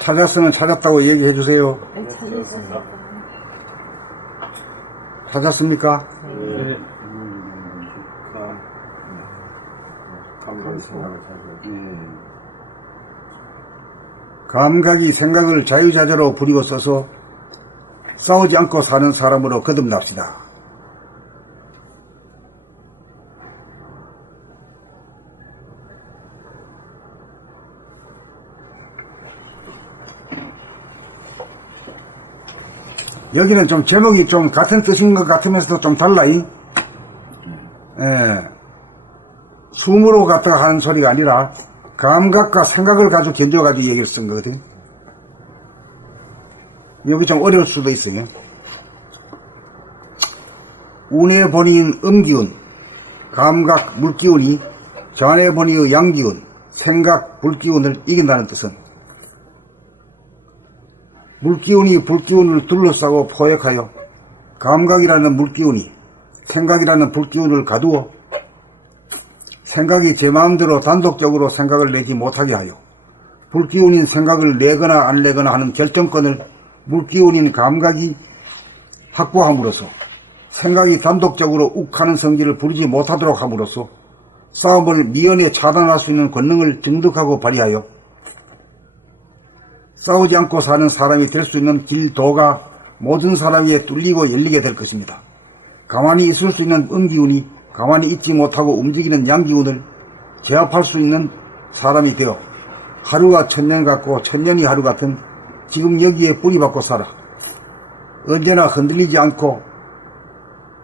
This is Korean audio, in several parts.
찾았으면 찾았다고 얘기해 주세요. 네, 찾았습니다. 찾았습니까? 네. 감각이 생각을 감각이 생각을 자유자재로 부리고 써서 싸우지 않고 사는 사람으로 거듭납시다. 여기는 좀 제목이 좀 같은 뜻인 것 같으면서도 좀 달라이. 예. 숨으로 갖다가 하는 소리가 아니라 감각과 생각을 가지고 견뎌가지고 얘기를 쓴 거거든. 여기 좀 어려울 수도 있어요. 운의 본인 음기운, 감각 물기운이 전의 본인의 양기운, 생각 불기운을 이긴다는 뜻은 물기운이 불기운을 둘러싸고 포획하여 감각이라는 물기운이 생각이라는 불기운을 가두어 생각이 제 마음대로 단독적으로 생각을 내지 못하게 하여 불기운인 생각을 내거나 안 내거나 하는 결정권을 물기운인 감각이 확보함으로써 생각이 단독적으로 욱하는 성질을 부리지 못하도록 함으로써 싸움을 미연에 차단할 수 있는 권능을 증득하고 발휘하여 싸우지 않고 사는 사람이 될 수 있는 길도가 모든 사람에게 뚫리고 열리게 될 것입니다. 가만히 있을 수 있는 음기운이 가만히 있지 못하고 움직이는 양기운을 제압할 수 있는 사람이 되어 하루가 천년 같고 천년이 하루 같은 지금 여기에 뿌리박고 살아 언제나 흔들리지 않고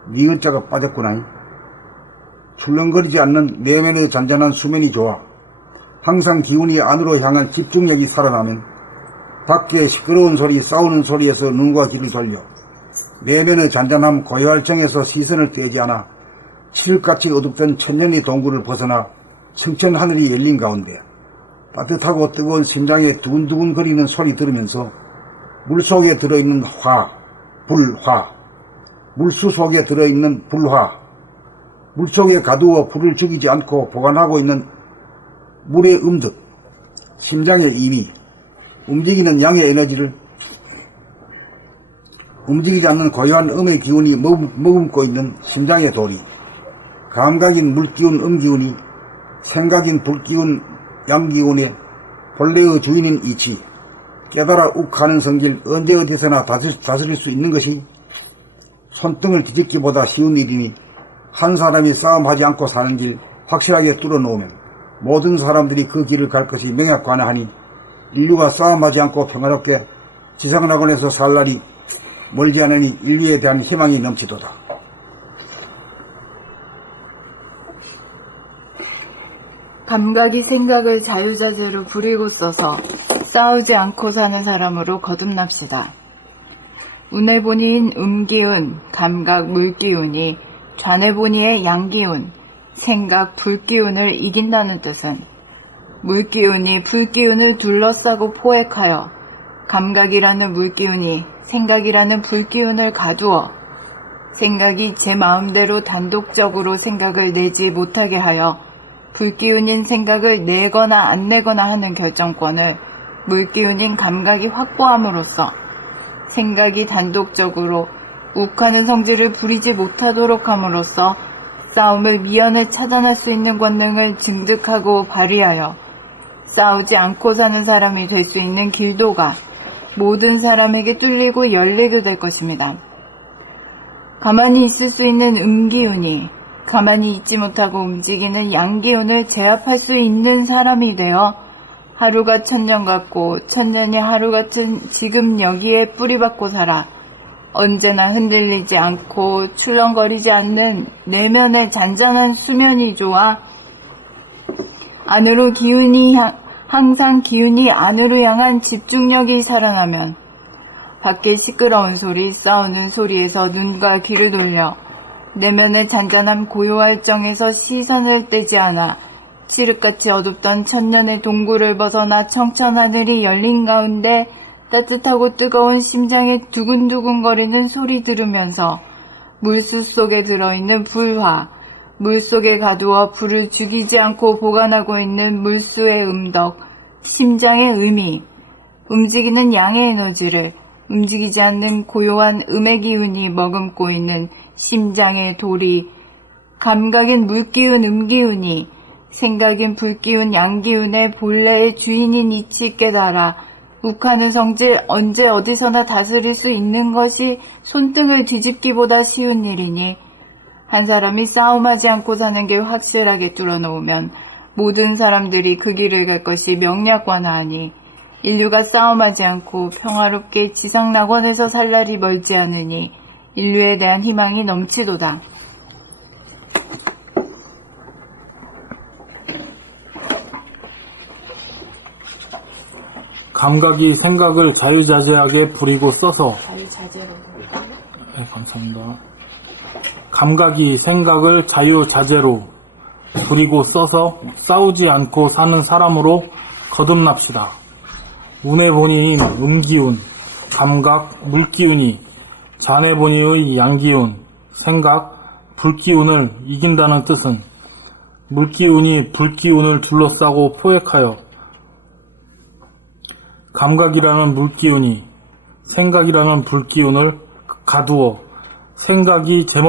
미은자가 빠졌구나. 출렁거리지 않는 내면의 잔잔한 수면이 좋아 항상 기운이 안으로 향한 집중력이 살아나면 밖에 시끄러운 소리, 싸우는 소리에서 눈과 귀를 돌려 내면의 잔잔함, 고요할정에서 시선을 떼지 않아 칠흑같이 어둡던 천년의 동굴을 벗어나 청천 하늘이 열린 가운데 따뜻하고 뜨거운 심장에 두근두근거리는 소리 들으면서 물속에 들어있는 화, 불화, 물수 속에 들어있는 불화, 물속에 가두어 불을 죽이지 않고 보관하고 있는 물의 음득, 심장의 임이, 움직이는 양의 에너지를 움직이지 않는 고요한 음의 기운이 머금고 있는 심장의 도리, 감각인 물기운 음기운이 생각인 불기운 양기운의 본래의 주인인 이치, 깨달아 욱하는 성질 언제 어디서나 다스릴 수 있는 것이 손등을 뒤집기보다 쉬운 일이니 한 사람이 싸움하지 않고 사는 길 확실하게 뚫어놓으면 모든 사람들이 그 길을 갈 것이 명약관하니 인류가 싸움하지 않고 평화롭게 지상낙원에서 살 날이 멀지 않으니 인류에 대한 희망이 넘치도다. 감각이 생각을 자유자재로 부리고 써서 싸우지 않고 사는 사람으로 거듭납시다. 운의 본이인 음기운, 감각 물기운이 좌의 본이의 양기운, 생각 불기운을 이긴다는 뜻은 물기운이 불기운을 둘러싸고 포획하여 감각이라는 물기운이 생각이라는 불기운을 가두어 생각이 제 마음대로 단독적으로 생각을 내지 못하게 하여 불기운인 생각을 내거나 안 내거나 하는 결정권을 물기운인 감각이 확보함으로써 생각이 단독적으로 욱하는 성질을 부리지 못하도록 함으로써 싸움을 미연에 차단할 수 있는 권능을 증득하고 발휘하여 싸우지 않고 사는 사람이 될 수 있는 길도가 모든 사람에게 뚫리고 열리게 될 것입니다. 가만히 있을 수 있는 음기운이 가만히 있지 못하고 움직이는 양기운을 제압할 수 있는 사람이 되어 하루가 천년 같고 천년이 하루 같은 지금 여기에 뿌리박고 살아 언제나 흔들리지 않고 출렁거리지 않는 내면의 잔잔한 수면이 좋아 안으로 항상 기운이 안으로 향한 집중력이 살아나면 밖의 시끄러운 소리, 싸우는 소리에서 눈과 귀를 돌려 내면의 잔잔함 고요할정에서 시선을 떼지 않아 칠흑같이 어둡던 천년의 동굴을 벗어나 청천하늘이 열린 가운데 따뜻하고 뜨거운 심장에 두근두근거리는 소리 들으면서 물수 속에 들어있는 불화, 물속에 가두어 불을 죽이지 않고 보관하고 있는 물수의 음덕, 심장의 의미, 움직이는 양의 에너지를 움직이지 않는 고요한 음의 기운이 머금고 있는 심장의 돌이, 감각인 물기운 음기운이, 생각인 불기운 양기운의 본래의 주인인 이치 깨달아 욱하는 성질 언제 어디서나 다스릴 수 있는 것이 손등을 뒤집기보다 쉬운 일이니, 한 사람이 싸움하지 않고 사는 게 확실하게 뚫어놓으면 모든 사람들이 그 길을 갈 것이 명약관하하니, 인류가 싸움하지 않고 평화롭게 지상낙원에서 살 날이 멀지 않으니 인류에 대한 희망이 넘치도다. 감각이 생각을 자유자재하게 부리고 써서 네, 감사합니다. 감각이 생각을 자유자재로 부리고 써서 싸우지 않고 사는 사람으로 거듭납시다. 운의 본의인 음기운, 감각, 물기운이 잔의 본의의 양기운, 생각, 불기운을 이긴다는 뜻은 물기운이 불기운을 둘러싸고 포획하여 감각이라는 물기운이 생각이라는 불기운을 가두어 생각이 제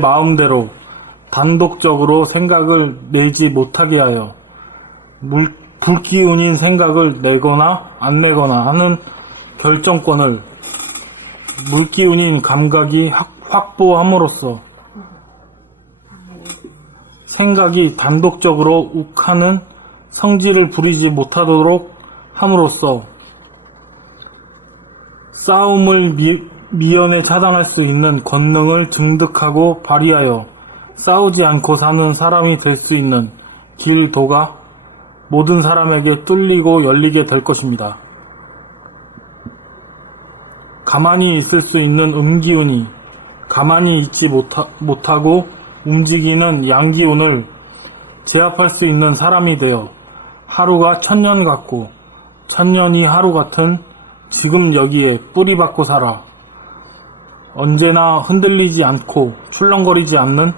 마음대로 단독적으로 생각을 내지 못하게 하여 불기운인 생각을 내거나 안 내거나 하는 결정권을 물기운인 감각이 확보함으로써 생각이 단독적으로 욱하는 성질을 부리지 못하도록 함으로써 싸움을 미연에 차단할 수 있는 권능을 증득하고 발휘하여 싸우지 않고 사는 사람이 될 수 있는 길도가 모든 사람에게 뚫리고 열리게 될 것입니다. 가만히 있을 수 있는 음기운이 가만히 있지 못하고 움직이는 양기운을 제압할 수 있는 사람이 되어 하루가 천년 같고 천년이 하루 같은 지금 여기에 뿌리박고 살아 언제나 흔들리지 않고 출렁거리지 않는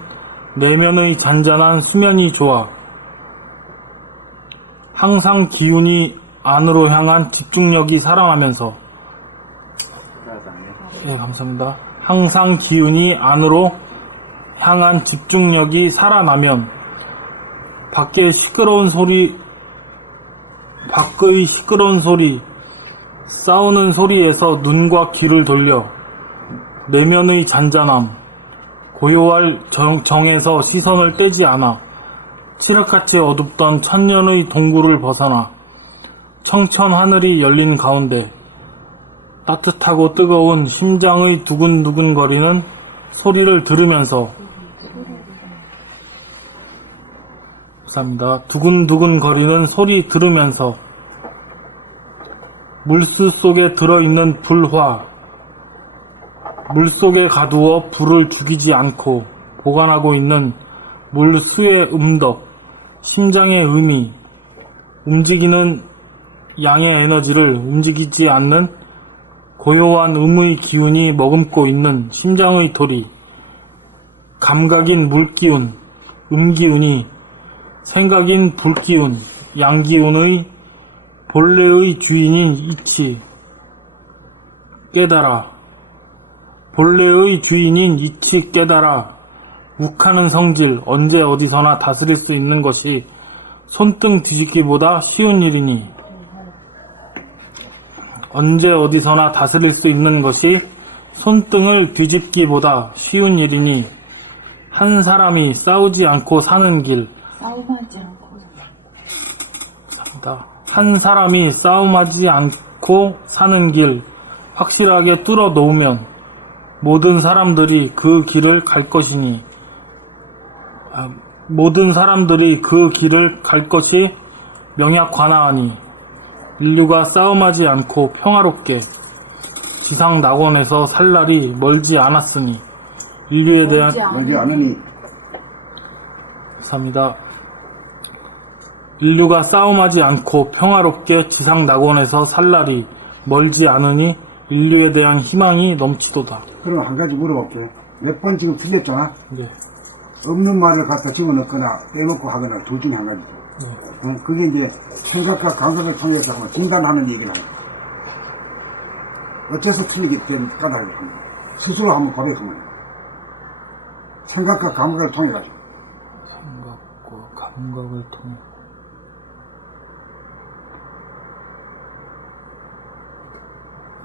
내면의 잔잔한 수면이 좋아 항상 기운이 안으로 향한 집중력이 살아나면서 네, 감사합니다. 항상 기운이 안으로 향한 집중력이 살아나면 밖의 시끄러운 소리, 싸우는 소리에서 눈과 귀를 돌려 내면의 잔잔함, 고요할 정에서 시선을 떼지 않아 칠흑같이 어둡던 천년의 동굴을 벗어나 청천 하늘이 열린 가운데 따뜻하고 뜨거운 심장의 두근두근거리는 소리를 들으면서 감사합니다. 두근두근거리는 소리 들으면서 물수 속에 들어있는 불화, 물속에 가두어 불을 죽이지 않고 보관하고 있는 물수의 음덕, 심장의 음이, 움직이는 양의 에너지를 움직이지 않는 고요한 음의 기운이 머금고 있는 심장의 돌이, 감각인 물기운, 음기운이 생각인 불기운, 양기운의 본래의 주인인 이치 깨달아 본래의 주인인 이치 깨달아 욱하는 성질 언제 어디서나 다스릴 수 있는 것이 손등 뒤집기보다 쉬운 일이니 언제 어디서나 다스릴 수 있는 것이 손등을 뒤집기보다 쉬운 일이니 한 사람이 싸우지 않고 사는 길 한 사람이 싸움하지 않고 사는 길 확실하게 뚫어 놓으면 모든 사람들이 그 길을 갈 것이니 모든 사람들이 그 길을 갈 것이 명약관하하니 인류가 싸움하지 않고 평화롭게 지상 낙원에서 살 날이 멀지 않았으니 인류에 대한 멀지 않으니 감사합니다. 인류가 싸움하지 않고 평화롭게 지상 낙원에서 살 날이 멀지 않으니 인류에 대한 희망이 넘치도다. 그럼 한 가지 물어볼게. 몇 번 지금 틀렸잖아. 네. 없는 말을 갖다 집어넣거나 빼놓고 하거나 둘 중에 한 가지. 네. 그게 이제 생각과 감각을 통해서 한번 진단하는 얘기를 합니다. 어째서 틀리게 된 까닭을 합니다. 스스로 한번 고백합니다. 생각과 감각을 통해 가지고. 생각과 감각을 통해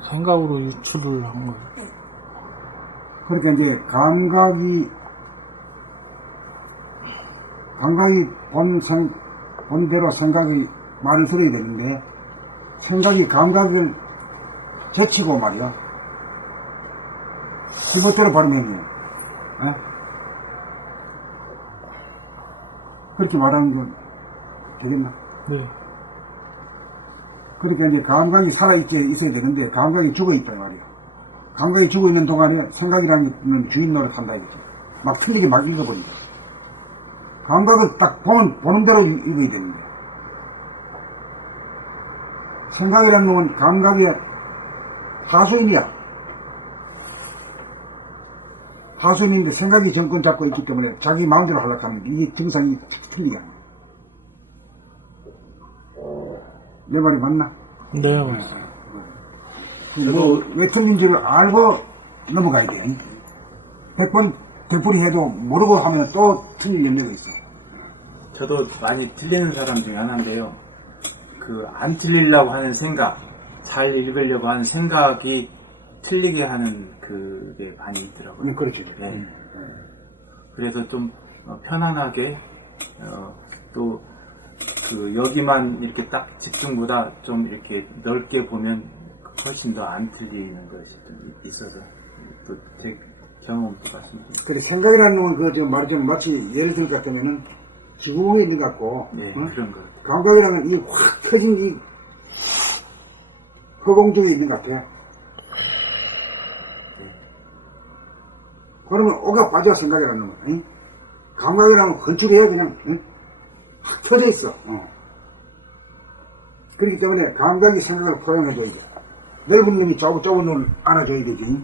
생각으로 유출을 한 거예요. 그러니까 이제 감각이 본대로 생각이 말을 들어야 되는데, 생각이 감각을 제치고 말이야. 기본대로 발음했네요. 그렇게 말하는 건 되겠나? 네. 그러니까 이제 감각이 살아있어야 되는데, 감각이 죽어있단 말이야. 감각이 죽어있는 동안에 생각이라는 주인 노릇한다 이거지. 막 틀리게 막 읽어버린다. 감각을 딱 보는 대로 읽어야 되는데. 생각이라는 놈은 감각의 하수인이야. 하수인인데 생각이 정권 잡고 있기 때문에 자기 마음대로 하려고 하는 게 이게 증상이 틀리게 하는 거야. 내 말이 맞나? 네, 맞습니다. 왜 틀린지를 알고 넘어가야 돼. 100번 되풀이해도 모르고 하면 또 틀릴 염려가 있어. 저도 많이 틀리는 사람 중에 하나인데요. 안 틀리려고 하는 생각, 잘 읽으려고 하는 생각이 틀리게 하는 그게 많이 있더라고요. 그렇죠. 네. 그래서 좀 편안하게, 또 여기만 이렇게 딱 집중보다 좀 이렇게 넓게 보면 훨씬 더 안 틀리는 것이 좀 있어서, 또 제 경험도 말씀드립니다. 그래, 생각이라는 놈은 말이좀 마치 예를 들 것 같으면은 지구봉에 있는 것 같고, 네, 그런 것 같아요. 감각이라는 이 확 터진 이 허공 중에 있는 것 같아. 그러면 오가 빠져 생각이라는 놈은. 응? 감각이라는 건 건축해야 그냥 확 터져 있어. 그렇기 때문에 감각이 생각을 포용해줘야 돼. 넓은 놈이 좁은 놈을 안아줘야 되지.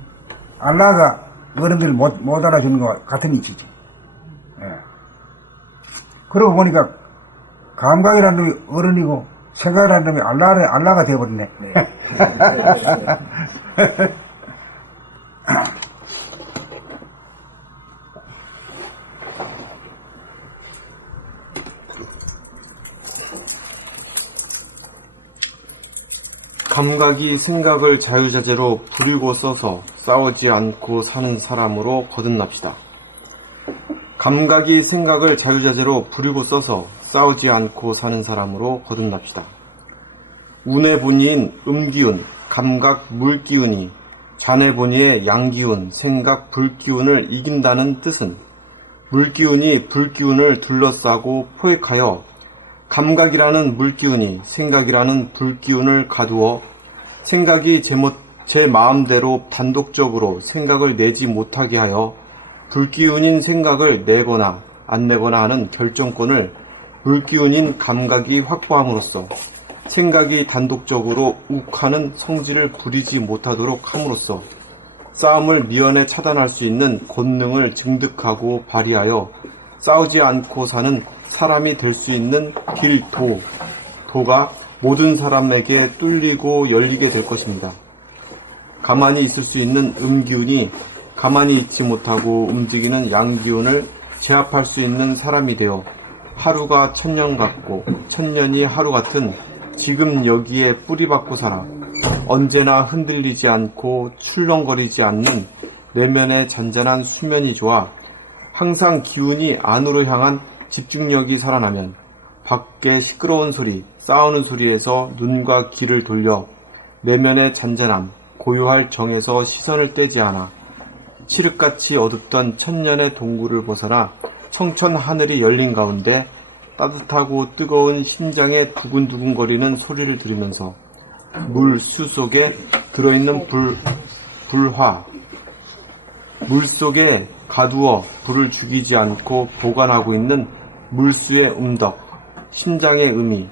알라가 어른들 못 알아주는 거 같은 이치지. 예. 그러고 보니까 감각이라는 놈이 어른이고 생각이라는 놈이 알라가 되어버리네. 네. 감각이 생각을 자유자재로 부리고 써서 싸우지 않고 사는 사람으로 거듭납시다. 감각이 생각을 자유자재로 부리고 써서 싸우지 않고 사는 사람으로 거듭납시다. 운의 본이인 음기운, 감각 물기운이 잔의 본이의 양기운, 생각 불기운을 이긴다는 뜻은 물기운이 불기운을 둘러싸고 포획하여 감각이라는 물기운이 생각이라는 불기운을 가두어 생각이 제 마음대로 단독적으로 생각을 내지 못하게 하여 불기운인 생각을 내거나 안 내거나 하는 결정권을 물기운인 감각이 확보함으로써 생각이 단독적으로 욱하는 성질을 부리지 못하도록 함으로써 싸움을 미연에 차단할 수 있는 권능을 증득하고 발휘하여 싸우지 않고 사는 사람이 될 수 있는 도가 모든 사람에게 뚫리고 열리게 될 것입니다. 가만히 있을 수 있는 음기운이 가만히 있지 못하고 움직이는 양기운을 제압할 수 있는 사람이 되어 하루가 천년 같고 천년이 하루 같은 지금 여기에 뿌리박고 살아 언제나 흔들리지 않고 출렁거리지 않는 내면의 잔잔한 수면이 좋아 항상 기운이 안으로 향한 집중력이 살아나면 밖의 시끄러운 소리, 싸우는 소리에서 눈과 귀를 돌려 내면의 잔잔함, 고요할 정에서 시선을 떼지 않아 칠흑같이 어둡던 천년의 동굴을 벗어나 청천 하늘이 열린 가운데 따뜻하고 뜨거운 심장에 두근두근거리는 소리를 들으면서 물 속에 들어있는 불화, 물 속에 가두어 불을 죽이지 않고 보관하고 있는 물수의 음덕, 심장의 음이,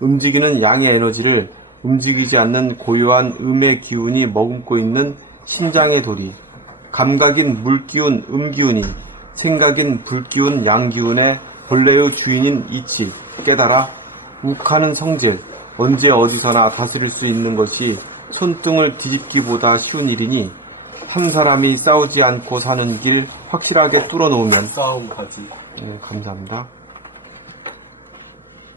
움직이는 양의 에너지를 움직이지 않는 고요한 음의 기운이 머금고 있는 심장의 돌이, 감각인 물기운 음기운이 생각인 불기운 양기운의 본래의 주인인 이치 깨달아 욱하는 성질, 언제 어디서나 다스릴 수 있는 것이 손등을 뒤집기보다 쉬운 일이니 한 사람이 싸우지 않고 사는 길 확실하게 뚫어놓으면 싸움까지. 감사합니다.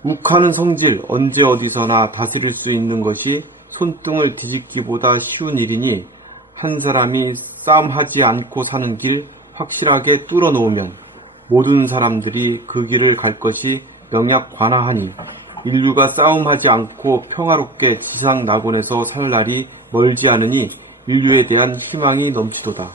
욱하는 성질, 언제 어디서나 다스릴 수 있는 것이 손등을 뒤집기보다 쉬운 일이니 한 사람이 싸움하지 않고 사는 길 확실하게 뚫어놓으면 모든 사람들이 그 길을 갈 것이 명약관하하니 인류가 싸움하지 않고 평화롭게 지상 낙원에서 살 날이 멀지 않으니 인류에 대한 희망이 넘치도다.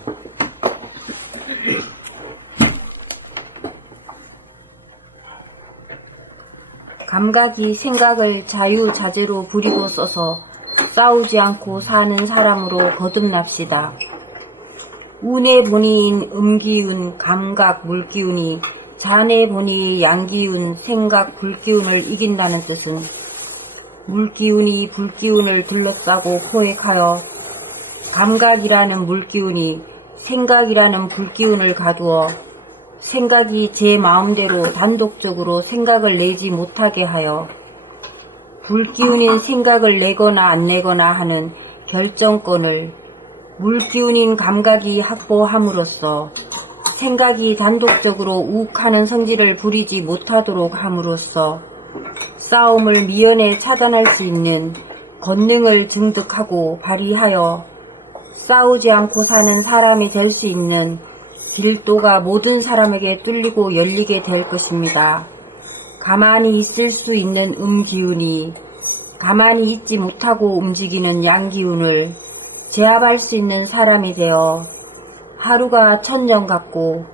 감각이 생각을 자유자재로 부리고 써서 싸우지 않고 사는 사람으로 거듭납시다. 운의 본의인 음기운, 감각, 물기운이 잔의 본의의 양기운, 생각, 불기운을 이긴다는 뜻은 물기운이 불기운을 둘러싸고 포획하여 감각이라는 물기운이 생각이라는 불기운을 가두어 생각이 제 마음대로 단독적으로 생각을 내지 못하게 하여 불기운인 생각을 내거나 안 내거나 하는 결정권을 물기운인 감각이 확보함으로써 생각이 단독적으로 욱하는 성질을 부리지 못하도록 함으로써 싸움을 미연에 차단할 수 있는 권능을 증득하고 발휘하여 싸우지 않고 사는 사람이 될 수 있는 길도가 모든 사람에게 뚫리고 열리게 될 것입니다. 가만히 있을 수 있는 음기운이 가만히 있지 못하고 움직이는 양기운을 제압할 수 있는 사람이 되어 하루가 천년 같고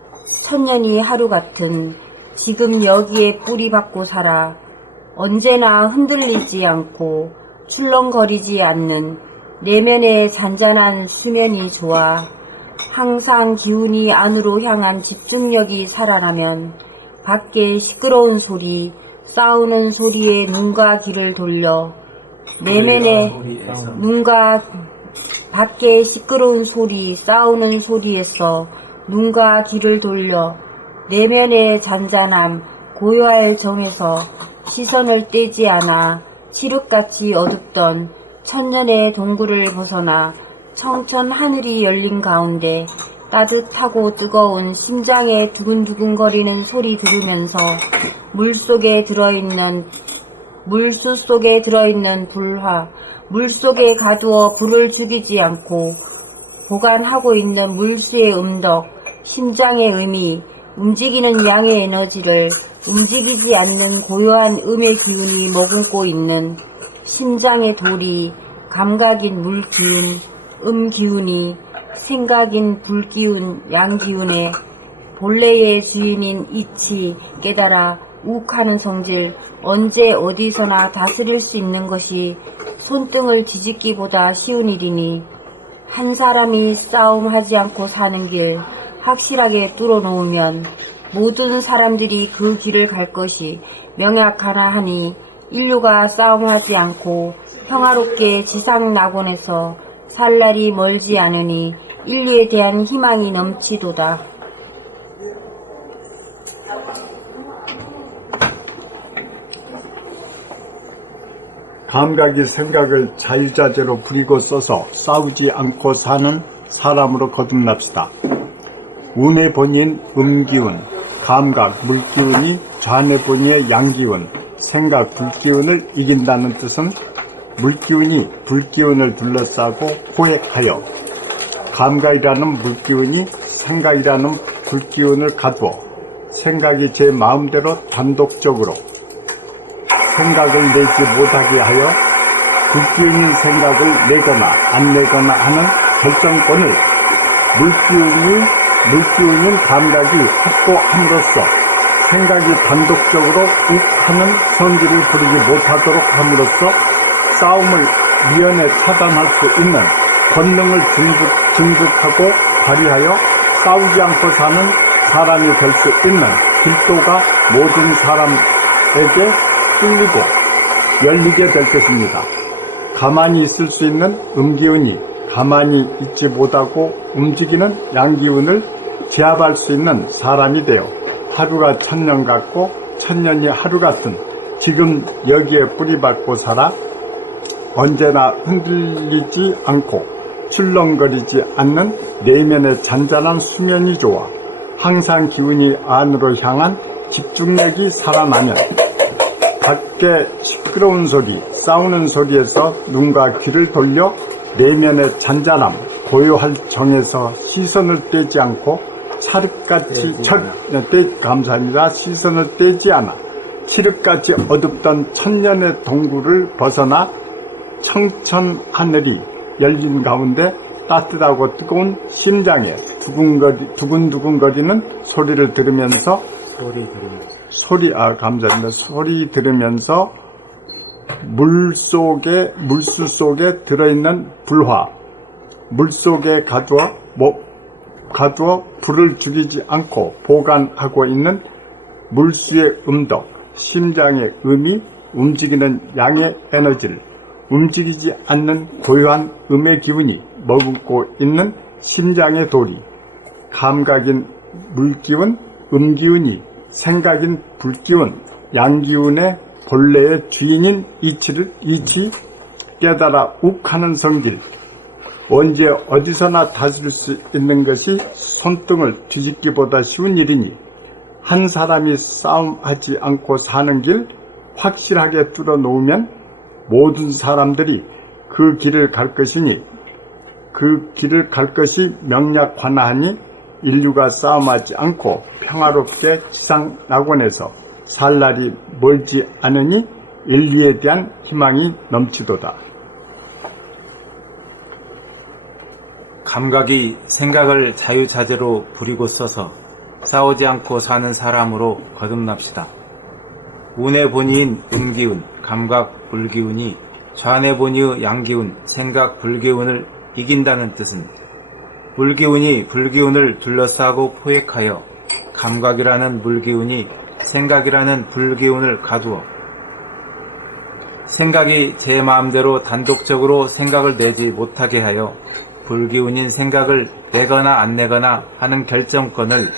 천년이 하루 같은 지금 여기에 뿌리 박고 살아 언제나 흔들리지 않고 출렁거리지 않는 내면의 잔잔한 수면이 좋아 항상 기운이 안으로 향한 집중력이 살아나면 밖에 시끄러운 소리, 싸우는 소리에 눈과 귀를 돌려 내면의 눈과 밖에 시끄러운 소리, 싸우는 소리에서 눈과 귀를 돌려 내면의 잔잔함, 고요할 정에서 시선을 떼지 않아 칠흑같이 어둡던 천년의 동굴을 벗어나 청천 하늘이 열린 가운데 따뜻하고 뜨거운 심장에 두근두근거리는 소리 들으면서 물수 속에 들어있는 불화, 물속에 가두어 불을 죽이지 않고 보관하고 있는 물수의 음덕, 심장의 의미, 움직이는 양의 에너지를 움직이지 않는 고요한 음의 기운이 머금고 있는 심장의 돌이 감각인 물기운, 음기운이 생각인 불기운, 양기운의 본래의 주인인 이치 깨달아 욱하는 성질, 언제 어디서나 다스릴 수 있는 것이 손등을 뒤집기보다 쉬운 일이니 한 사람이 싸움하지 않고 사는 길 확실하게 뚫어놓으면 모든 사람들이 그 길을 갈 것이 명약하나하니 인류가 싸움하지 않고 평화롭게 지상 낙원에서 살 날이 멀지 않으니 인류에 대한 희망이 넘치도다. 감각이 생각을 자유자재로 부리고 써서 싸우지 않고 사는 사람으로 거듭납시다. 운의 본인 음기운, 감각 물기운이 잔의 본인의 양기운, 생각 불기운을 이긴다는 뜻은 물기운이 불기운을 둘러싸고 포획하여 감각이라는 물기운이 생각이라는 불기운을 가두어 생각이 제 마음대로 단독적으로 생각을 내지 못하게 하여 불기운인 생각을 내거나 안 내거나 하는 결정권을 물기운인 감각이 확보함으로써 생각이 단독적으로 욱하는 성질을 부리지 못하도록 함으로써 싸움을 미연에 차단할 수 있는 권능을 증득하고 발휘하여 싸우지 않고 사는 사람이 될 수 있는 길도가 모든 사람에게 뚫리고 열리게 될 것입니다. 가만히 있을 수 있는 음기운이 가만히 있지 못하고 움직이는 양기운을 제압할 수 있는 사람이 되어 하루가 천년 같고 천년이 하루 같은 지금 여기에 뿌리박고 살아 언제나 흔들리지 않고 출렁거리지 않는 내면의 잔잔한 수면이 좋아. 항상 기운이 안으로 향한 집중력이 살아나면 밖에 시끄러운 소리, 싸우는 소리에서 눈과 귀를 돌려 내면의 잔잔함, 고요할 정에서 시선을 떼지 않고 감사합니다. 시선을 떼지 않아 칠흑같이 어둡던 천년의 동굴을 벗어나 청천 하늘이 열린 가운데 따뜻하고 뜨거운 심장에 두근두근거리는 소리를 들으면서 감사합니다. 소리 들으면서 물수 속에 들어있는 불화, 물속에 가두어 불을 죽이지 않고 보관하고 있는 물수의 음덕, 심장의 음이 움직이는 양의 에너지를 움직이지 않는 고요한 음의 기운이 머금고 있는 심장의 도리, 감각인 물기운, 음기운이 생각인 불기운, 양기운의 본래의 주인인 이치 깨달아 욱하는 성질, 언제 어디서나 다스릴 수 있는 것이 손등을 뒤집기보다 쉬운 일이니 한 사람이 싸움하지 않고 사는 길 확실하게 뚫어놓으면 모든 사람들이 그 길을 갈 것이니 그 길을 갈 것이 명약관하니 인류가 싸움하지 않고 평화롭게 지상 낙원에서 살 날이 멀지 않으니 인류에 대한 희망이 넘치도다. 감각이 생각을 자유자재로 부리고 써서 싸우지 않고 사는 사람으로 거듭납시다. 운의 본의인 음기운, 감각, 불기운이 좌뇌 본의의 양기운, 생각, 불기운을 이긴다는 뜻은 물기운이 불기운을 둘러싸고 포획하여 감각이라는 물기운이 생각이라는 불기운을 가두어 생각이 제 마음대로 단독적으로 생각을 내지 못하게 하여 불기운인 생각을 내거나 안 내거나 하는 결정권을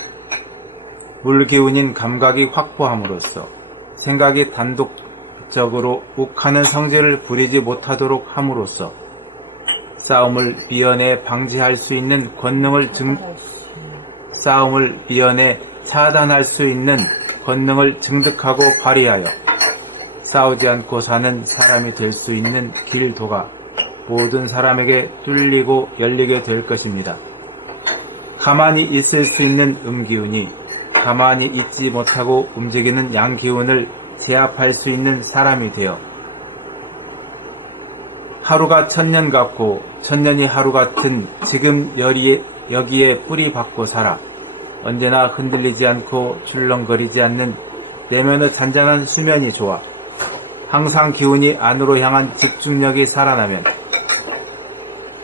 물기운인 감각이 확보함으로써 생각이 단독적으로 욱하는 성질을 부리지 못하도록 함으로써 싸움을 미연에 방지할 수 있는 싸움을 미연에 차단할 수 있는 권능을 증득하고 발휘하여 싸우지 않고 사는 사람이 될 수 있는 길도가 모든 사람에게 뚫리고 열리게 될 것입니다. 가만히 있을 수 있는 음기운이 가만히 있지 못하고 움직이는 양기운을 제압할 수 있는 사람이 되어 하루가 천년 같고 천년이 하루 같은 지금 여기에 뿌리 박고 살아 언제나 흔들리지 않고 출렁거리지 않는 내면의 잔잔한 수면이 좋아. 항상 기운이 안으로 향한 집중력이 살아나면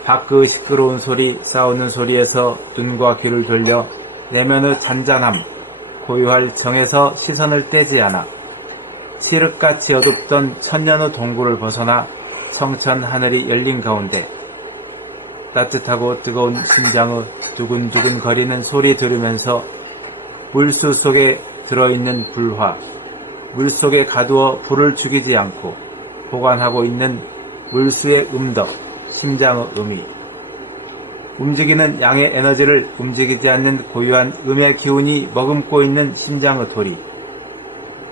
밖의 시끄러운 소리, 싸우는 소리에서 눈과 귀를 돌려 내면의 잔잔함, 고요할 정에서 시선을 떼지 않아 칠흑같이 어둡던 천년의 동굴을 벗어나 청천 하늘이 열린 가운데 따뜻하고 뜨거운 심장의 두근두근 거리는 소리 들으면서 물수 속에 들어있는 불화, 물속에 가두어 불을 죽이지 않고 보관하고 있는 물수의 음덕, 심장의 음이 움직이는 양의 에너지를 움직이지 않는 고유한 음의 기운이 머금고 있는 심장의 도리,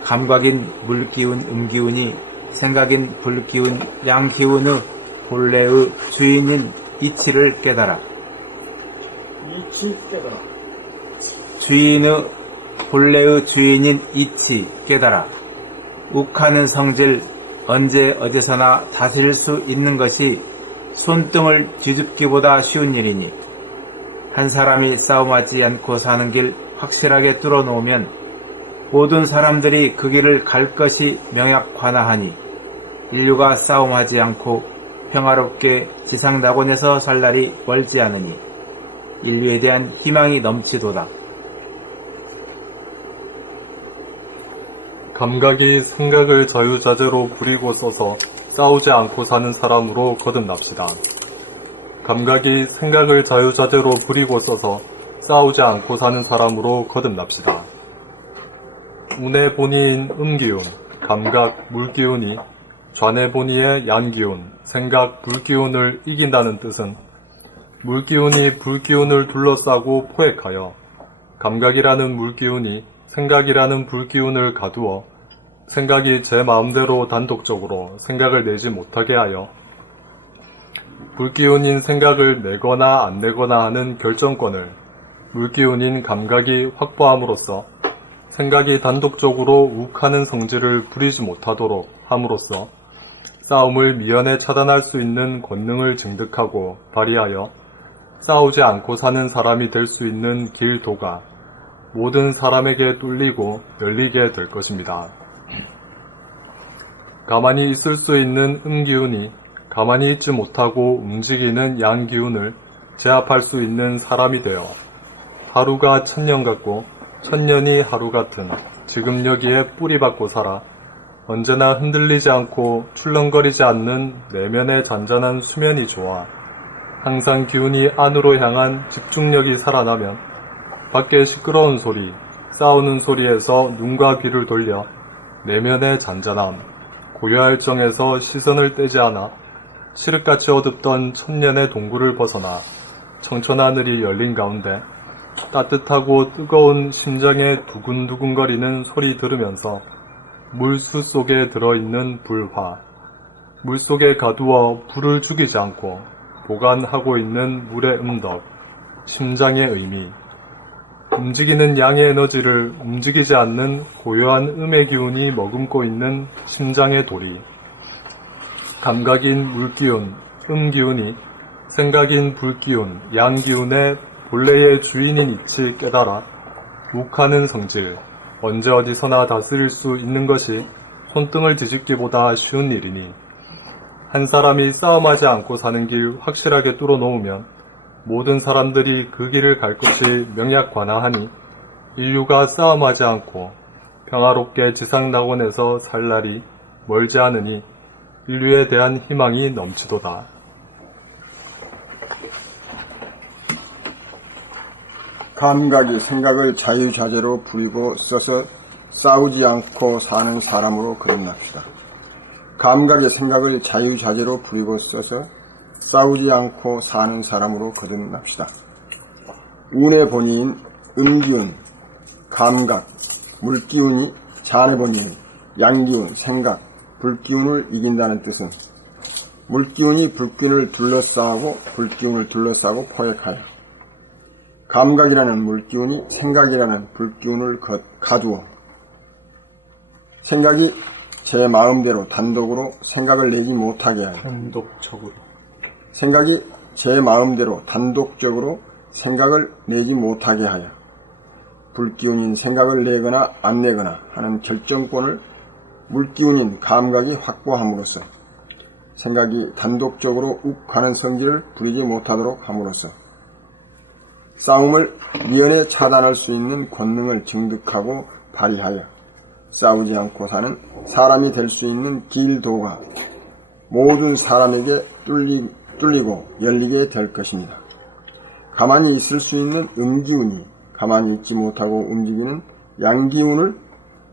감각인 물기운, 음기운이 생각인 불기운, 양기운의 본래의 주인인 이치를 깨달아. 주인의 본래의 주인인 이치 깨달아. 욱하는 성질 언제 어디서나 다스릴 수 있는 것이 손등을 뒤집기보다 쉬운 일이니 한 사람이 싸움하지 않고 사는 길 확실하게 뚫어놓으면 모든 사람들이 그 길을 갈 것이 명약관하하니 인류가 싸움하지 않고 평화롭게 지상 낙원에서 살 날이 멀지 않으니 인류에 대한 희망이 넘치도다. 감각이 생각을 자유자재로 부리고 써서 싸우지 않고 사는 사람으로 거듭납시다. 감각이 생각을 자유자재로 부리고 써서 싸우지 않고 사는 사람으로 거듭납시다. 운의 본의인 음기운, 감각, 물기운이 좌뇌본이의 양기운, 생각, 불기운을 이긴다는 뜻은 물기운이 불기운을 둘러싸고 포획하여 감각이라는 물기운이 생각이라는 불기운을 가두어 생각이 제 마음대로 단독적으로 생각을 내지 못하게 하여 불기운인 생각을 내거나 안 내거나 하는 결정권을 물기운인 감각이 확보함으로써 생각이 단독적으로 욱하는 성질을 부리지 못하도록 함으로써 싸움을 미연에 차단할 수 있는 권능을 증득하고 발휘하여 싸우지 않고 사는 사람이 될 수 있는 길도가 모든 사람에게 뚫리고 열리게 될 것입니다. 가만히 있을 수 있는 음기운이 가만히 있지 못하고 움직이는 양기운을 제압할 수 있는 사람이 되어 하루가 천년 같고 천년이 하루 같은 지금 여기에 뿌리박고 살아 언제나 흔들리지 않고 출렁거리지 않는 내면의 잔잔한 수면이 좋아 항상 기운이 안으로 향한 집중력이 살아나면 밖에 시끄러운 소리, 싸우는 소리에서 눈과 귀를 돌려 내면의 잔잔함, 고요할 정에서 시선을 떼지 않아 칠흑같이 어둡던 천년의 동굴을 벗어나 청천하늘이 열린 가운데 따뜻하고 뜨거운 심장에 두근두근거리는 소리 들으면서 물수 속에 들어있는 불화, 물속에 가두어 불을 죽이지 않고 보관하고 있는 물의 음덕, 심장의 의미, 움직이는 양의 에너지를 움직이지 않는 고요한 음의 기운이 머금고 있는 심장의 도리, 감각인 물기운, 음기운이 생각인 불기운, 양기운의 본래의 주인인 이치 깨달아 욱하는 성질, 언제 어디서나 다스릴 수 있는 것이 손등을 뒤집기보다 쉬운 일이니 한 사람이 싸움하지 않고 사는 길 확실하게 뚫어놓으면 모든 사람들이 그 길을 갈 것이 명약관하하니 인류가 싸움하지 않고 평화롭게 지상낙원에서 살 날이 멀지 않으니 인류에 대한 희망이 넘치도다. 감각이 생각을 자유자재로 부리고 써서 싸우지 않고 사는 사람으로 거듭납시다. 감각의 생각을 자유자재로 부리고 써서 싸우지 않고 사는 사람으로 거듭납시다. 운의 본의인 음기운, 감각, 물기운이 잔의 본의인 양기운, 생각, 불기운을 이긴다는 뜻은 물기운이 불기운을 둘러싸고 불기운을 둘러싸고 포획하여 감각이라는 물기운이 생각이라는 불기운을 가두어 생각이 제 마음대로 단독으로 생각을 내지 못하게 하여 생각이 제 마음대로 단독적으로 생각을 내지 못하게 하여 불기운인 생각을 내거나 안 내거나 하는 결정권을 물기운인 감각이 확보함으로써 생각이 단독적으로 욱하는 성질을 부리지 못하도록 함으로써 싸움을 미연에 차단할 수 있는 권능을 증득하고 발휘하여 싸우지 않고 사는 사람이 될 수 있는 길도가 모든 사람에게 뚫리고 열리게 될 것입니다. 가만히 있을 수 있는 음기운이 가만히 있지 못하고 움직이는 양기운을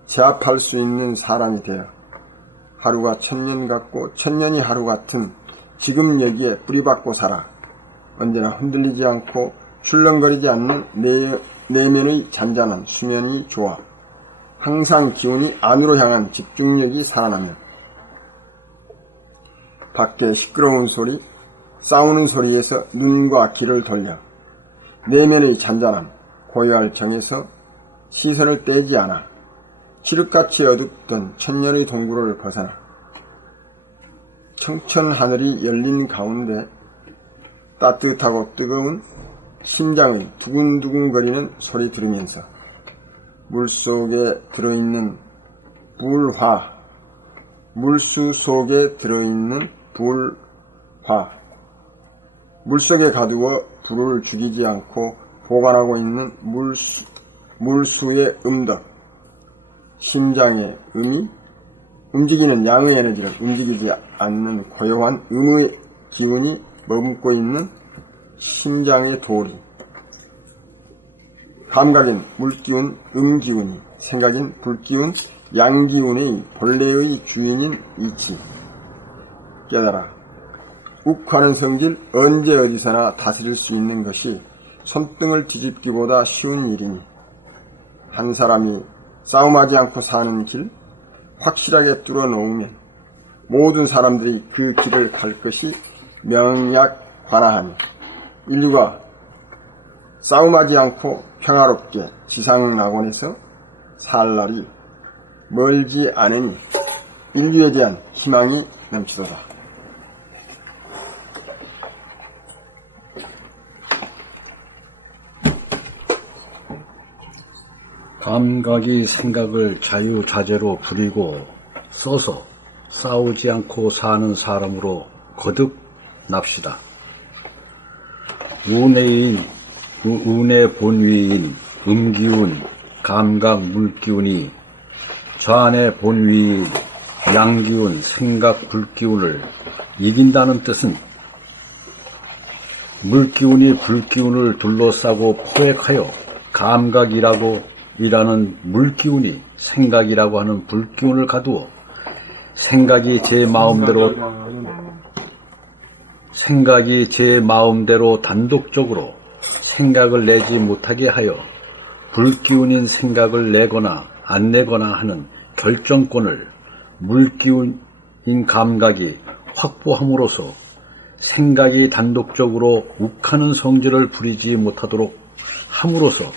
제압할 수 있는 사람이 되어 하루가 천년 같고 천년이 하루 같은 지금 여기에 뿌리박고 살아 언제나 흔들리지 않고 출렁거리지 않는 내면의 잔잔한 수면이 좋아 항상 기운이 안으로 향한 집중력이 살아나면 밖에 시끄러운 소리, 싸우는 소리에서 눈과 귀를 돌려 내면의 잔잔한 고요할 정에서 시선을 떼지 않아 칠흑같이 어둡던 천년의 동굴을 벗어나 청천하늘이 열린 가운데 따뜻하고 뜨거운 심장의 두근두근거리는 소리 들으면서 물속에 들어있는 불화, 물수 속에 들어있는 불화, 물속에 가두어 불을 죽이지 않고 보관하고 있는 물수의 음덕, 심장의 음이 움직이는 양의 에너지를 움직이지 않는 고요한 음의 기운이 머금고 있는 심장의 도리, 감각인 물기운 음기운이 생각인 불기운 양기운의 본래의 주인인 이치. 깨달아. 욱하는 성질 언제 어디서나 다스릴 수 있는 것이 손등을 뒤집기보다 쉬운 일이니 한 사람이 싸움하지 않고 사는 길 확실하게 뚫어놓으면 모든 사람들이 그 길을 갈 것이 명약관화하며 인류가 싸움하지 않고 평화롭게 지상낙원에서 살 날이 멀지 않으니 인류에 대한 희망이 넘치도다. 감각이 생각을 자유자재로 부리고 써서 싸우지 않고 사는 사람으로 거듭납시다. 운의 본위인 음기운, 감각, 물기운이 좌안의 본위인 양기운, 생각, 불기운을 이긴다는 뜻은 물기운이 불기운을 둘러싸고 포획하여 감각이라는 물기운이 생각이라고 하는 불기운을 가두어 생각이 제 마음대로 단독적으로 생각을 내지 못하게 하여 불기운인 생각을 내거나 안 내거나 하는 결정권을 물기운인 감각이 확보함으로써 생각이 단독적으로 욱하는 성질을 부리지 못하도록 함으로써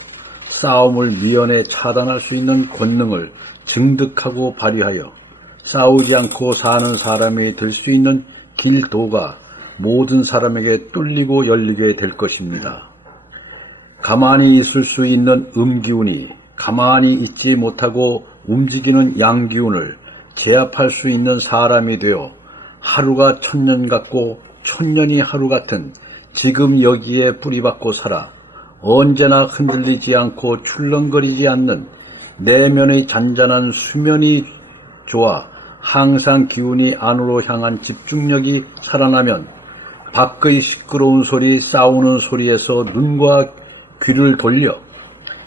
싸움을 미연에 차단할 수 있는 권능을 증득하고 발휘하여 싸우지 않고 사는 사람이 될 수 있는 길도가 모든 사람에게 뚫리고 열리게 될 것입니다. 가만히 있을 수 있는 음기운이 가만히 있지 못하고 움직이는 양기운을 제압할 수 있는 사람이 되어 하루가 천년 같고 천년이 하루 같은 지금 여기에 뿌리박고 살아 언제나 흔들리지 않고 출렁거리지 않는 내면의 잔잔한 수면이 좋아 항상 기운이 안으로 향한 집중력이 살아나면 밖의 시끄러운 소리, 싸우는 소리에서 눈과 귀를 돌려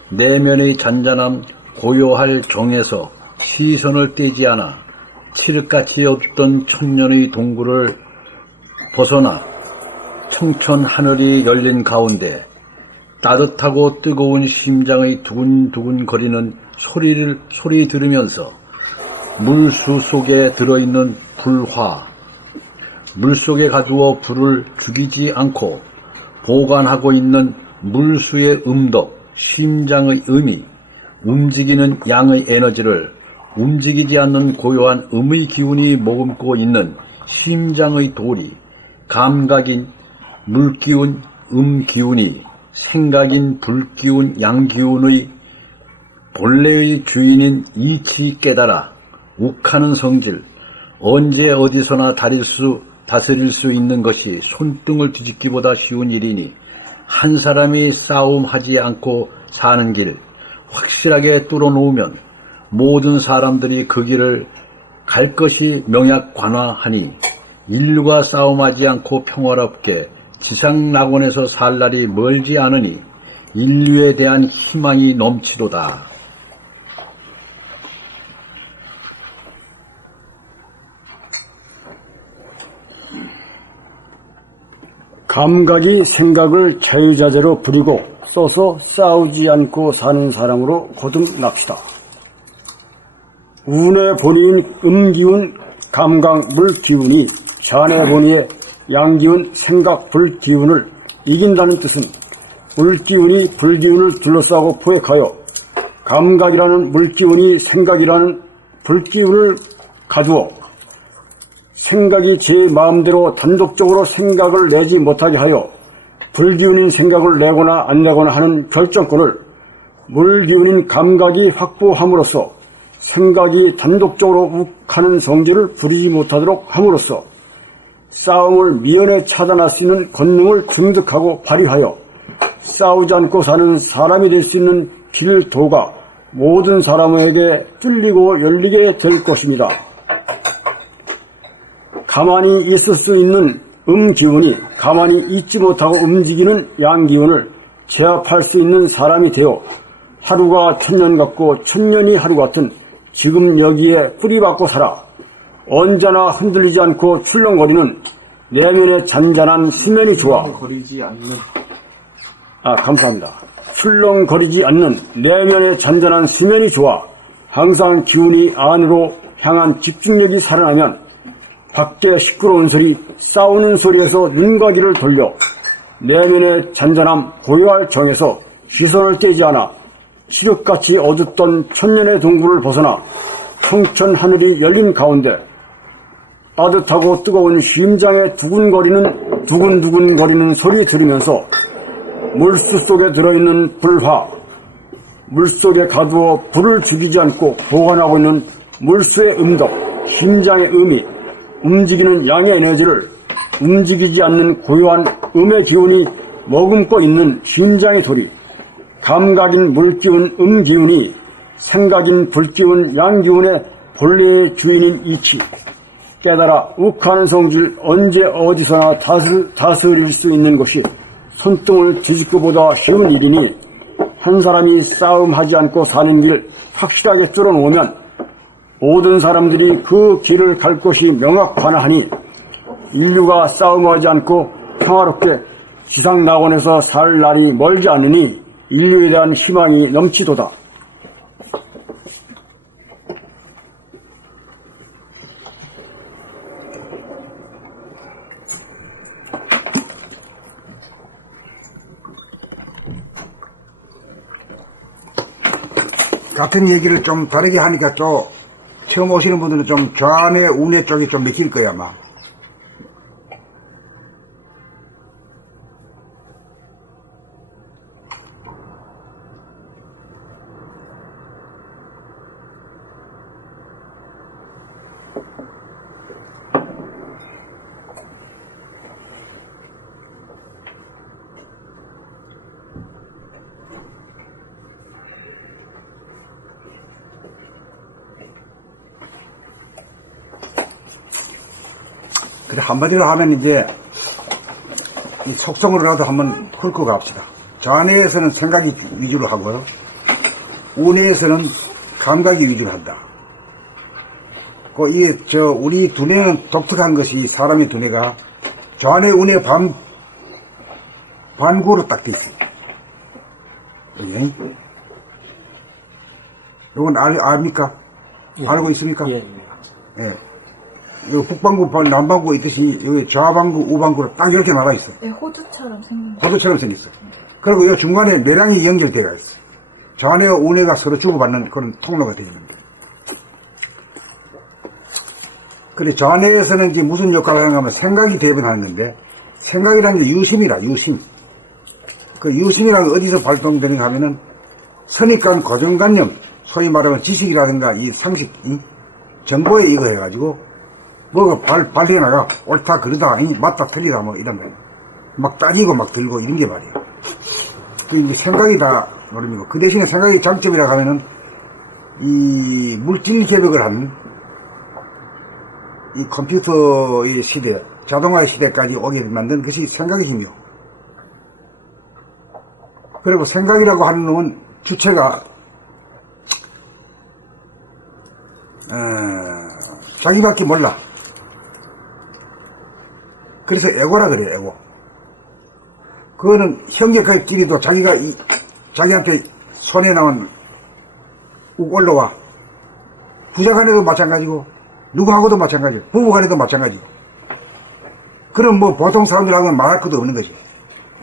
내면의 잔잔함, 고요할 정에서 시선을 떼지 않아 칠흑같이 없던 천년의 동굴을 벗어나 청천 하늘이 열린 가운데 따뜻하고 뜨거운 심장의 두근두근 거리는 소리 들으면서 물수 속에 들어있는 불화, 물속에 가두어 불을 죽이지 않고 보관하고 있는 물수의 음덕, 심장의 의미, 움직이는 양의 에너지를 움직이지 않는 고요한 음의 기운이 머금고 있는 심장의 도리, 감각인 물기운 음기운이 생각인 불기운 양기운의 본래의 주인인 이치 깨달아 욱하는 성질, 언제 어디서나 다스릴 수 있는 것이 손등을 뒤집기보다 쉬운 일이니 한 사람이 싸움하지 않고 사는 길 확실하게 뚫어놓으면 모든 사람들이 그 길을 갈 것이 명약관화하니 인류가 싸움하지 않고 평화롭게 지상낙원에서 살 날이 멀지 않으니 인류에 대한 희망이 넘치도다. 감각이 생각을 자유자재로 부리고 써서 싸우지 않고 사는 사람으로 거듭납시다. 운의 본위인 음기운, 감각, 물기운이 잔의 본위의 양기운, 생각, 불기운을 이긴다는 뜻은 물기운이 불기운을 둘러싸고 포획하여 감각이라는 물기운이 생각이라는 불기운을 가두어 생각이 제 마음대로 단독적으로 생각을 내지 못하게 하여 불기운인 생각을 내거나 안 내거나 하는 결정권을 물기운인 감각이 확보함으로써 생각이 단독적으로 욱하는 성질을 부리지 못하도록 함으로써 싸움을 미연에 차단할 수 있는 권능을 증득하고 발휘하여 싸우지 않고 사는 사람이 될 수 있는 길도가 모든 사람에게 뚫리고 열리게 될 것입니다. 가만히 있을 수 있는 음기운이 가만히 있지 못하고 움직이는 양기운을 제압할 수 있는 사람이 되어 하루가 천년 같고 천년이 하루 같은 지금 여기에 뿌리박고 살아 언제나 흔들리지 않고 출렁거리는 내면의 잔잔한 수면이 좋아. 감사합니다. 출렁거리지 않는 내면의 잔잔한 수면이 좋아. 항상 기운이 안으로 향한 집중력이 살아나면 밖에 시끄러운 소리, 싸우는 소리에서 눈과 귀를 돌려 내면의 잔잔함, 고요할 정에서 시선을 떼지 않아 칠흑같이 어둡던 천년의 동굴을 벗어나 청천 하늘이 열린 가운데 따뜻하고 뜨거운 심장에 두근두근거리는 소리 들으면서 물수 속에 들어있는 불화, 물속에 가두어 불을 죽이지 않고 보관하고 있는 물수의 음덕, 심장의 음이, 움직이는 양의 에너지를 움직이지 않는 고요한 음의 기운이 머금고 있는 심장의 소리, 감각인 물기운 음기운이 생각인 불기운 양기운의 본래의 주인인 이치, 깨달아 욱하는 성질 언제 어디서나 다스릴 수 있는 것이 손등을 뒤집기보다 쉬운 일이니 한 사람이 싸움하지 않고 사는 길 확실하게 뚫어놓으면 모든 사람들이 그 길을 갈 곳이 명확하나하니 인류가 싸움하지 않고 평화롭게 지상낙원에서 살 날이 멀지 않으니 인류에 대한 희망이 넘치도다. 같은 얘기를 좀 다르게 하니까 또 처음 오시는 분들은 좀 좌뇌, 우뇌 쪽이 좀 맥힐 거야 아마. 그래, 한마디로 하면 이제 이 속성으로라도 한번 훑고 갑시다. 좌뇌에서는 생각이 위주로 하고요. 우뇌에서는 감각이 위주로 한다. 이게 우리 두뇌는 독특한 것이 사람의 두뇌가 좌뇌, 우뇌 반구로 딱 돼 있어요. 이건 압니까? 예. 알고 있습니까? 예. 예. 북반구, 남반구 있듯이 여기 좌반구, 우반구로 딱 이렇게 나가 있어. 네, 호두처럼 생긴 호두처럼 생겼어. 그리고 이 중간에 매량이 연결되어 있어. 좌뇌와 우뇌가 서로 주고받는 그런 통로가 되어 있는데. 그래, 좌뇌에서는 이제 무슨 역할을 하는가 하면 생각이 대변하는 건데, 생각이라는 게 유심이라, 유심. 그 유심이라는 게 어디서 발동되는가 하면은 선입관, 고정관념, 소위 말하면 지식이라든가 이 상식, 정보에 이거 해가지고 뭐가 발려나가 옳다 그러다 맞다 틀리다 뭐 이런 거 막 따지고 막 들고 이런 게 말이에요. 그 이제 생각이 다 모릅니다. 그 대신에 생각의 장점이라고 하면은 이 물질 개벽을 한 이 컴퓨터의 시대, 자동화의 시대까지 오게 만든 것이 생각의 힘이요. 그리고 생각이라고 하는 놈은 주체가 자기밖에 몰라. 그래서 에고라 그래요, 에고. 그거는 형제끼리도 자기한테 손에 나온 욱 올라와. 부자간에도 마찬가지고, 누구하고도 마찬가지, 부부간에도 마찬가지. 그럼 뭐 보통 사람들하고는 말할 것도 없는 거지.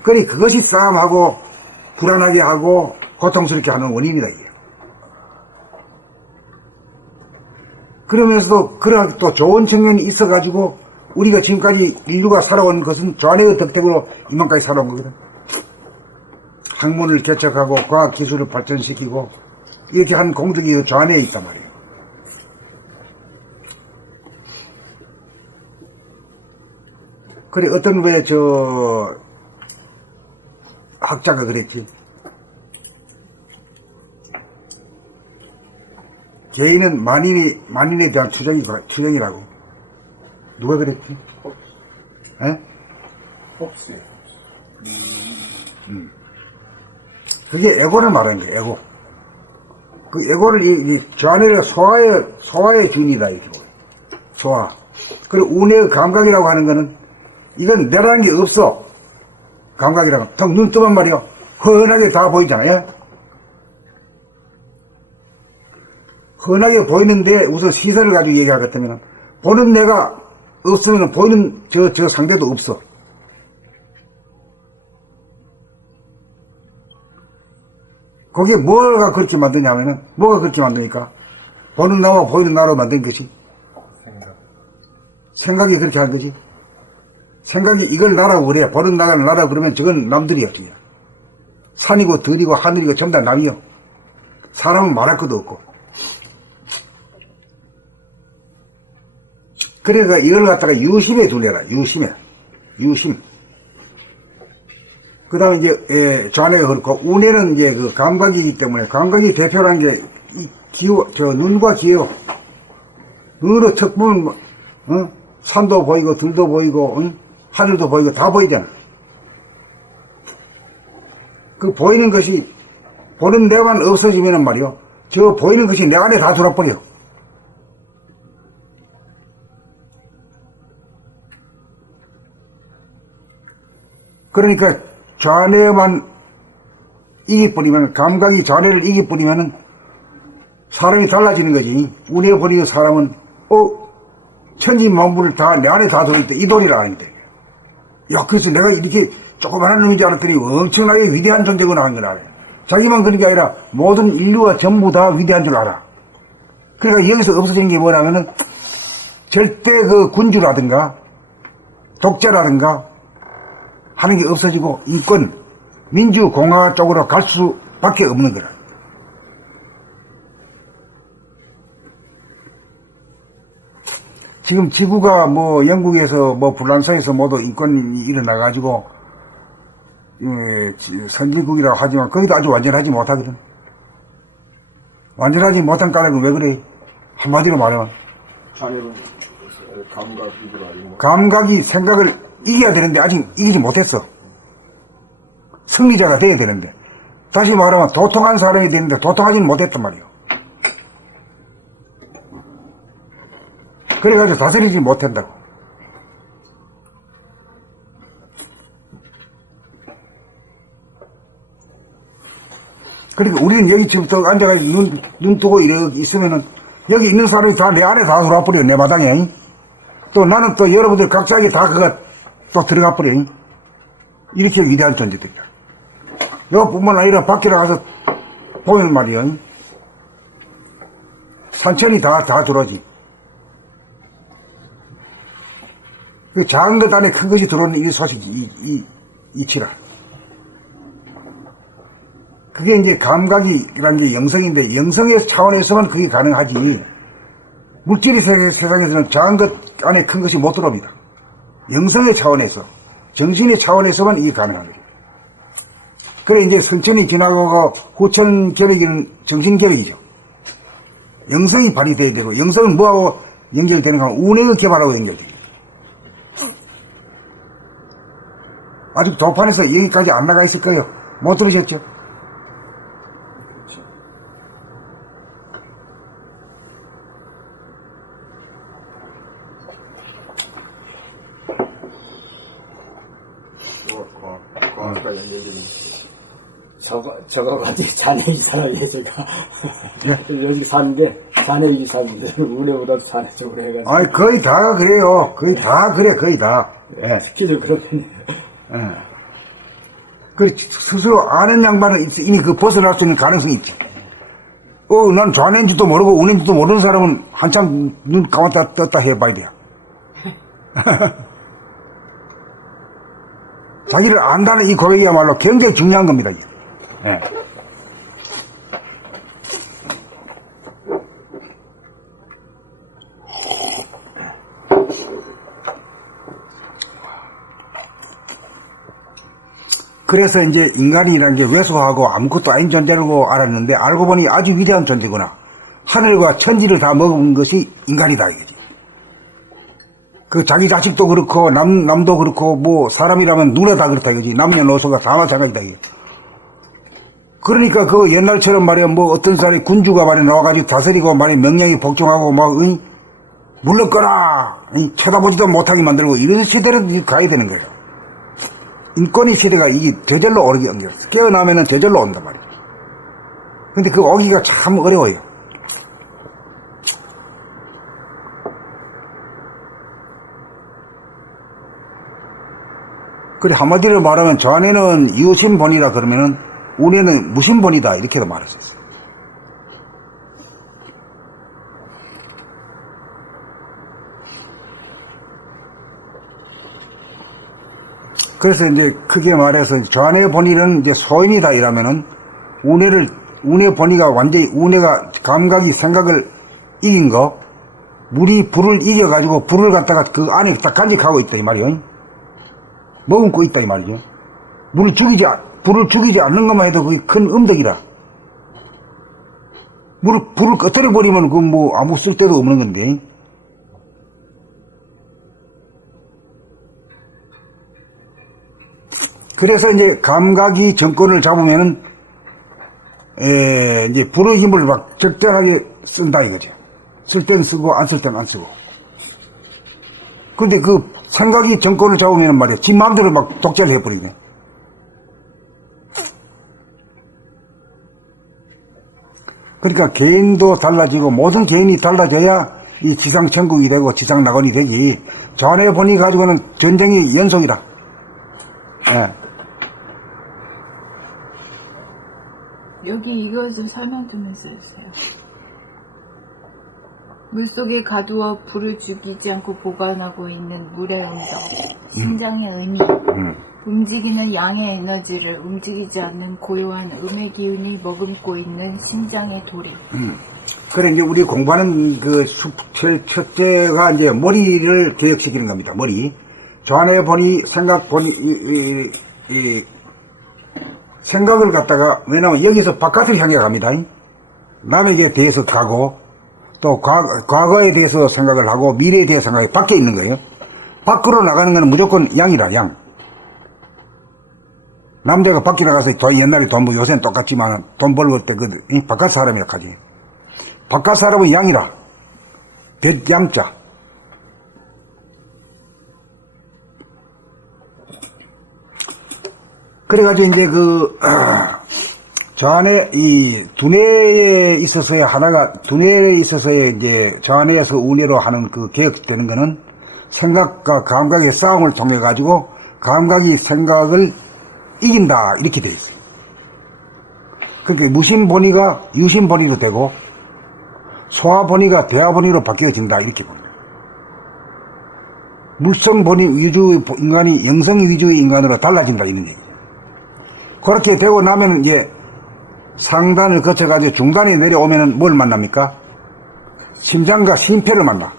그러니 그것이 싸움하고, 불안하게 하고, 고통스럽게 하는 원인이다, 이게. 그러면서도 그런 또 좋은 측면이 있어가지고 우리가 지금까지 인류가 살아온 것은 좌뇌의 덕택으로 이만까지 살아온 거거든. 학문을 개척하고 과학기술을 발전시키고 이렇게 한 공덕이 좌뇌에 있단 말이에요. 그래, 어떤 학자가 그랬지. 개인은 만인에 대한 추정이라고. 누가 그랬지? 에? 홉스요. 그게 에고를 말하는 거예요, 에고. 그 에고를 저 안에 소화의 준이다, 이렇게. 소화. 그리고 운의 감각이라고 하는 거는, 이건 내라는 게 없어. 감각이라고. 턱 눈 뜨면 말이요. 흔하게 다 보이잖아요. 흔하게 보이는데 우선 시선을 가지고 얘기하겠다면, 보는 내가 없으면 보이는 저 상대도 없어. 거기에 뭐가 그렇게 만드냐면은, 뭐가 그렇게 만드니까, 보는 나와 보이는 나로 만든 것이, 생각이 그렇게 한 거지. 생각이 이걸 나라고 그래. 보는 나라는 나라고 그러면 저건 남들이야, 그냥. 산이고 들이고 하늘이고 전부 다 남이요. 사람은 말할 것도 없고. 그러니까 이걸 갖다가 유심에 둘려라. 유심. 그 다음에 이제, 좌뇌가 그렇고, 우뇌는 이제 그 감각이기 때문에, 감각이 대표라는 게, 눈과 기호. 눈으로 턱 보면, 산도 보이고, 들도 보이고, 하늘도 보이고, 다 보이잖아. 그 보이는 것이, 보는 내만 없어지면은 말이요. 저 보이는 것이 내 안에 다 들어버려. 그러니까 좌뇌만 이기버리면, 감각이 좌뇌를 이기버리면은 사람이 달라지는 거지. 우뇌 버리는 사람은, 천지만물을 다 내 안에 다 들어있대. 이 도리를 아는데. 야, 그래서 내가 이렇게 조그마한 놈인 줄 알았더니 엄청나게 위대한 존재구나 하는 걸 알아. 자기만 그런 게 아니라 모든 인류가 전부 다 위대한 줄 알아. 그러니까 여기서 없어지는 게 뭐냐면은 절대 그 군주라든가 독재라든가 하는 게 없어지고 인권, 민주, 공화 쪽으로 갈 수밖에 없는 거라. 지금 지구가 뭐 영국에서 뭐 불란서에서 모두 인권이 일어나가지고 선진국이라고 하지만 거기도 아주 완전하지 못하거든. 완전하지 못한 까닭은 왜 그래? 한마디로 말하면 자네는 감각이구나. 감각이 생각을 이겨야 되는데 아직 이기지 못했어. 승리자가 돼야 되는데 다시 말하면 도통한 사람이 되는데 도통하지는 못했단 말이에요. 그래가지고 다스리지 못한다고. 그러니까 우리는 여기 지금부터 앉아가지고 눈 뜨고 이렇게 있으면은 여기 있는 사람이 다 내 안에 다 들어와 버려, 내 마당에. 또 나는 또 여러분들 각자에게 다 그가 또 들어가 버려. 이렇게 위대한 존재들이야. 여기뿐만 아니라 밖에 나가서 보면 말이야. 산천이 다 들어오지. 그 작은 것 안에 큰 것이 들어오는 이 소식이, 이치라. 그게 이제 감각이라는 게 영성인데, 영성의 차원에서만 그게 가능하지. 물질의 세상에서는 작은 것 안에 큰 것이 못 들어옵니다. 영성의 차원에서, 정신의 차원에서만 이게 가능한 거예요. 그래, 이제 선천이 지나가고 후천 결핵이는 정신 결핵이죠. 영성이 발휘돼야 되고, 영성은 뭐하고 연결되는가 하면 운행을 개발하고 연결돼요. 아직 도판에서 여기까지 안 나가 있을 거예요. 못 들으셨죠? 저거 가지고 자네 이사라요, 제가. 여기 사는데, 자네 이사인데, 우리보다 자네 쪽으로 해가지고. 아니, 거의 다가 그래요. 거의 다 그래, 거의 다. 예. 특히도 그렇겠네요. 예. 그, 스스로 아는 양반은 이미 그 벗어날 수 있는 가능성이 있지. 난 좌뇌인지도 모르고 우뇌인지도 모르는 사람은 한참 눈 감았다 떴다 해봐야 돼요. 자기를 안다는 이 고백이야말로 굉장히 중요한 겁니다, 이게. 예. 그래서 이제 인간이라는 게 왜소하고 아무것도 아닌 존재라고 알았는데 알고 보니 아주 위대한 존재구나. 하늘과 천지를 다 먹은 것이 인간이다, 이거지. 그 자기 자식도 그렇고 남도 그렇고 뭐 사람이라면 누구나 다 그렇다, 이거지. 남녀노소가 다 마찬가지다, 이거. 그러니까 그 옛날처럼 말이야, 뭐 어떤 사람이 군주가 말이야, 나와가지고 다스리고 말이야, 명령이 복종하고 막, 물러거라! 쳐다보지도 못하게 만들고 이런 시대로 가야 되는 거예요. 인권의 시대가 이게 저절로 오르게 엉겼어. 깨어나면은 저절로 온단 말이죠. 근데 그 오기가 참 어려워요. 그래, 한마디로 말하면 전에는 유심본이라 그러면은 운에는 무심본이다. 이렇게도 말했었어요. 그래서 이제 크게 말해서 전의 본의는 이제 소인이다 이라면은 운의 본의가 완전히 운의가 감각이 생각을 이긴 거, 물이 불을 이겨가지고 불을 갖다가 그 안에 딱 간직하고 있다 이 말이요. 머금고 있다 이 말이죠. 불을 죽이지 않는 것만 해도 그게 큰 음덕이라. 불을 꺼뜨려 버리면 그 뭐 아무 쓸데도 없는 건데. 그래서 이제 감각이 정권을 잡으면은 이제 불의 힘을 막 적절하게 쓴다 이거죠. 쓸 때는 쓰고 안 쓸 때는 안 쓰고. 근데 그 생각이 정권을 잡으면 말이야, 지 마음대로 막 독재를 해버리네. 그러니까 개인도 달라지고 모든 개인이 달라져야 이 지상천국이 되고 지상낙원이 되지. 전에 보니 가지고는 전쟁의 연속이라. 예. 여기 이거 좀 설명 좀 해주세요. 물속에 가두어 불을 죽이지 않고 보관하고 있는 물의 음덕, 심장의 의미, 움직이는 양의 에너지를 움직이지 않는 고요한 음의 기운이 머금고 있는 심장의 도리. 그래, 이제 우리 공부하는 그 첫째가 이제 머리를 개혁시키는 겁니다. 머리. 전에 보니, 생각을 갖다가, 왜냐면 여기서 바깥을 향해 갑니다. 남에게 대해서 가고, 또 과거에 대해서 생각을 하고, 미래에 대해서 생각이 밖에 있는 거예요. 밖으로 나가는 건 무조건 양이라, 양. 남자가 밖에 나가서 옛날에 돈 벌고, 요새는 똑같지만, 돈 벌고 때 바깥 사람이라 하지. 바깥 사람은 양이라. 양자. 그래가지고 이제 저 안에 이 두뇌에 있어서의 두뇌에 있어서의 이제 저 안에서 운해로 하는 그 개혁되는 거는 생각과 감각의 싸움을 통해 가지고 감각이 생각을 이긴다 이렇게 돼 있어요. 그러니까 무심본의가 유심본의로 되고 소화본의가 대화본의로 바뀌어진다 이렇게 봅니다. 물성본의 위주의 인간이 영성 위주의 인간으로 달라진다 이런 얘기죠. 그렇게 되고 나면 이제 상단을 거쳐가지고 중단에 내려오면은 뭘 만납니까? 심장과 심폐를 만나.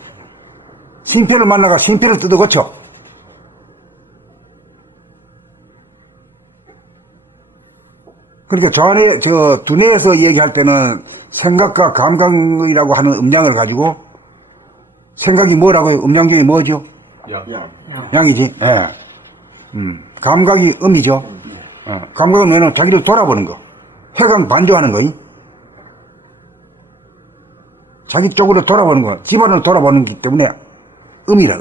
심폐를 만나가 심폐를 뜯어 고쳐. 그러니까 저 안에, 두뇌에서 얘기할 때는 생각과 감각이라고 하는 음량을 가지고 생각이 뭐라고요? 음량 중에 뭐죠? 양이지. 예. 감각이 음이죠. 감각은 왜냐면 자기를 돌아보는 거. 회강 반조하는 거. 자기 쪽으로 돌아보는 거. 집안을 돌아보는 거기 때문에 음이라,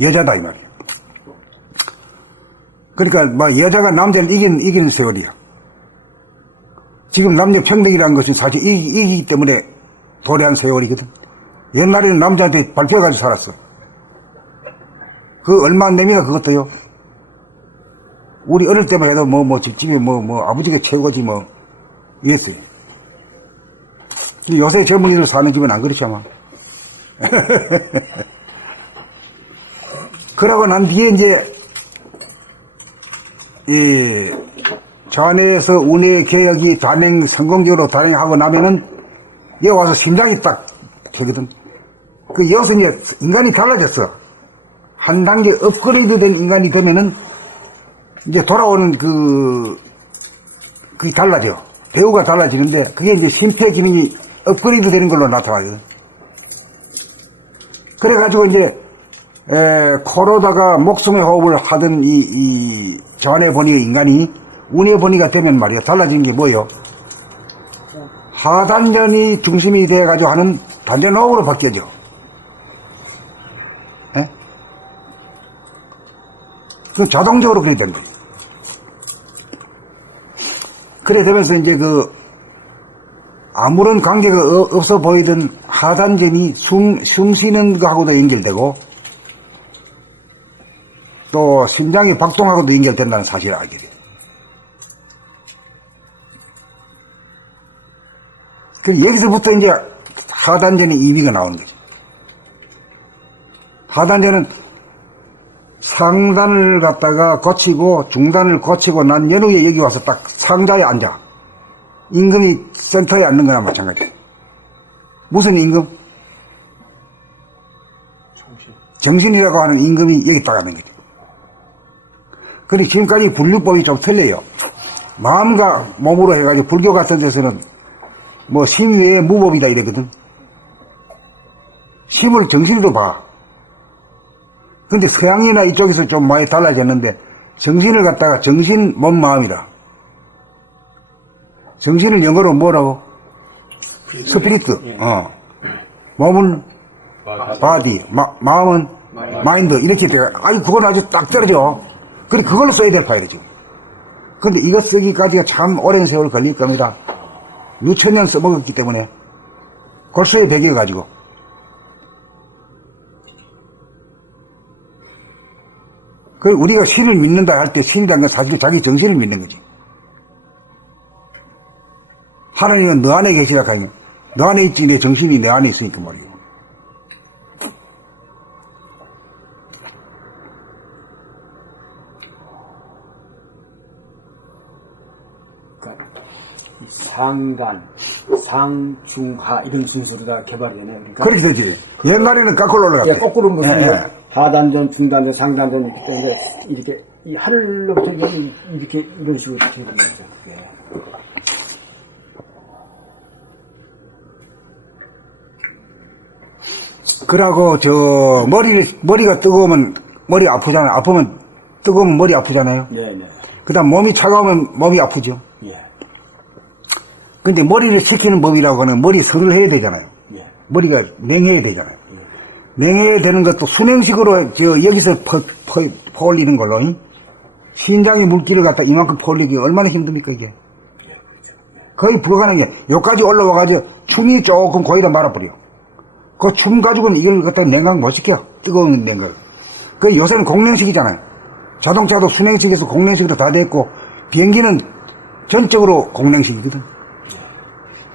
여자다, 이 말이야. 그러니까, 여자가 남자를 이기는 세월이야. 지금 남녀 평등이라는 것은 사실 이기기 때문에 도래한 세월이거든. 옛날에는 남자한테 밟혀가지고 살았어. 그 얼마 안 됩니다, 그것도요. 우리 어릴 때만 해도 집집에 아버지가 최고지 이랬어요. 근데 요새 젊은이들 사는 집은 안 그렇지 아마. 그러고 난 뒤에 이제, 저 안에서 운의 개혁이 성공적으로 단행하고 나면은, 여기 와서 심장이 딱 되거든. 여기서 이제 인간이 달라졌어. 한 단계 업그레이드 된 인간이 되면은, 이제 돌아오는 그게 달라져. 배우가 달라지는데, 그게 이제 심폐 기능이 업그레이드 되는 걸로 나타나요. 그래가지고 이제, 코로다가 목숨의 호흡을 하던 저 안에 보니 인간이 운의 번이가 되면 말이야. 달라지는 게 뭐예요? 하단전이 중심이 돼가지고 하는 단전호흡으로 바뀌어져. 예? 그 자동적으로 그래야 되는 거죠. 그래 되면서 이제 아무런 관계가 없어 보이던 하단전이 숨 쉬는 거하고도 연결되고, 또 심장이 박동하고도 연결된다는 사실을 알게 돼요. 그래서 여기서부터 이제 하단전의 의미가 나오는 거죠. 하단전은 상단을 갖다가 거치고 중단을 거치고 난 연후에 여기 와서 딱 상자에 앉아. 임금이 센터에 앉는 거나 마찬가지예요. 무슨 임금? 정신이라고 하는 임금이 여기 딱 앉는 거죠. 그런데 지금까지 분류법이 좀 틀려요. 마음과 몸으로 해가지고 불교 같은 데서는 뭐 심 외에 무법이다 이러거든. 심을 정신으로 봐. 근데 서양이나 이쪽에서 좀 많이 달라졌는데 정신을 갖다가 정신, 몸, 마음이라. 정신을 영어로 뭐라고? 스피리트. 몸은 바디, 마음은 마인드 이렇게 돼가. 아니 그건 아주 딱 떨어져. 그래 그걸로 써야 될 파일이 지금. 근데 이거 쓰기까지가 참 오랜 세월 걸릴 겁니다. 6,000년 써먹었기 때문에 골수에 배겨가지고. 그 우리가 신을 믿는다 할 때 신이라는 건 사실 자기 정신을 믿는 거지. 하나님은 너 안에 계시라 하니 너 안에 있지 내 정신이 내 안에 있으니까 말이고. 상단, 상중하 이런 순서로 다 개발이 되네요. 그러니까 그렇게 되지. 옛날에는 거꾸로 올라갔대. 예, 거꾸로 뭐 예. 하단전, 중단전, 상단전 이렇게 되는데 이렇게 이 하늘로부터 이렇게 이런 식으로 되는 거죠. 예. 그러고 머리가 뜨거우면 머리 아프잖아요. 아프면 뜨거우면 머리 아프잖아요. 예, 네. 그다음 몸이 차가우면 몸이 아프죠. 예. 근데 머리를 식히는 법이라고 하는 머리 선을 해야 되잖아요. 예. 머리가 냉해야 되잖아요. 냉해야 되는 것도 순행식으로 여기서 퍼올리는 걸로 신장의 물기를 갖다 이만큼 퍼올리기 얼마나 힘듭니까 이게. 거의 불가능해. 여기까지 올라와가지고 춤이 조금 거의 다 말아버려. 그 춤 가지고는 이걸 갖다 냉각 못 시켜. 뜨거운 냉각. 그 요새는 공냉식이잖아요. 자동차도 순행식에서 공냉식으로 다 됐고 비행기는 전적으로 공냉식이거든.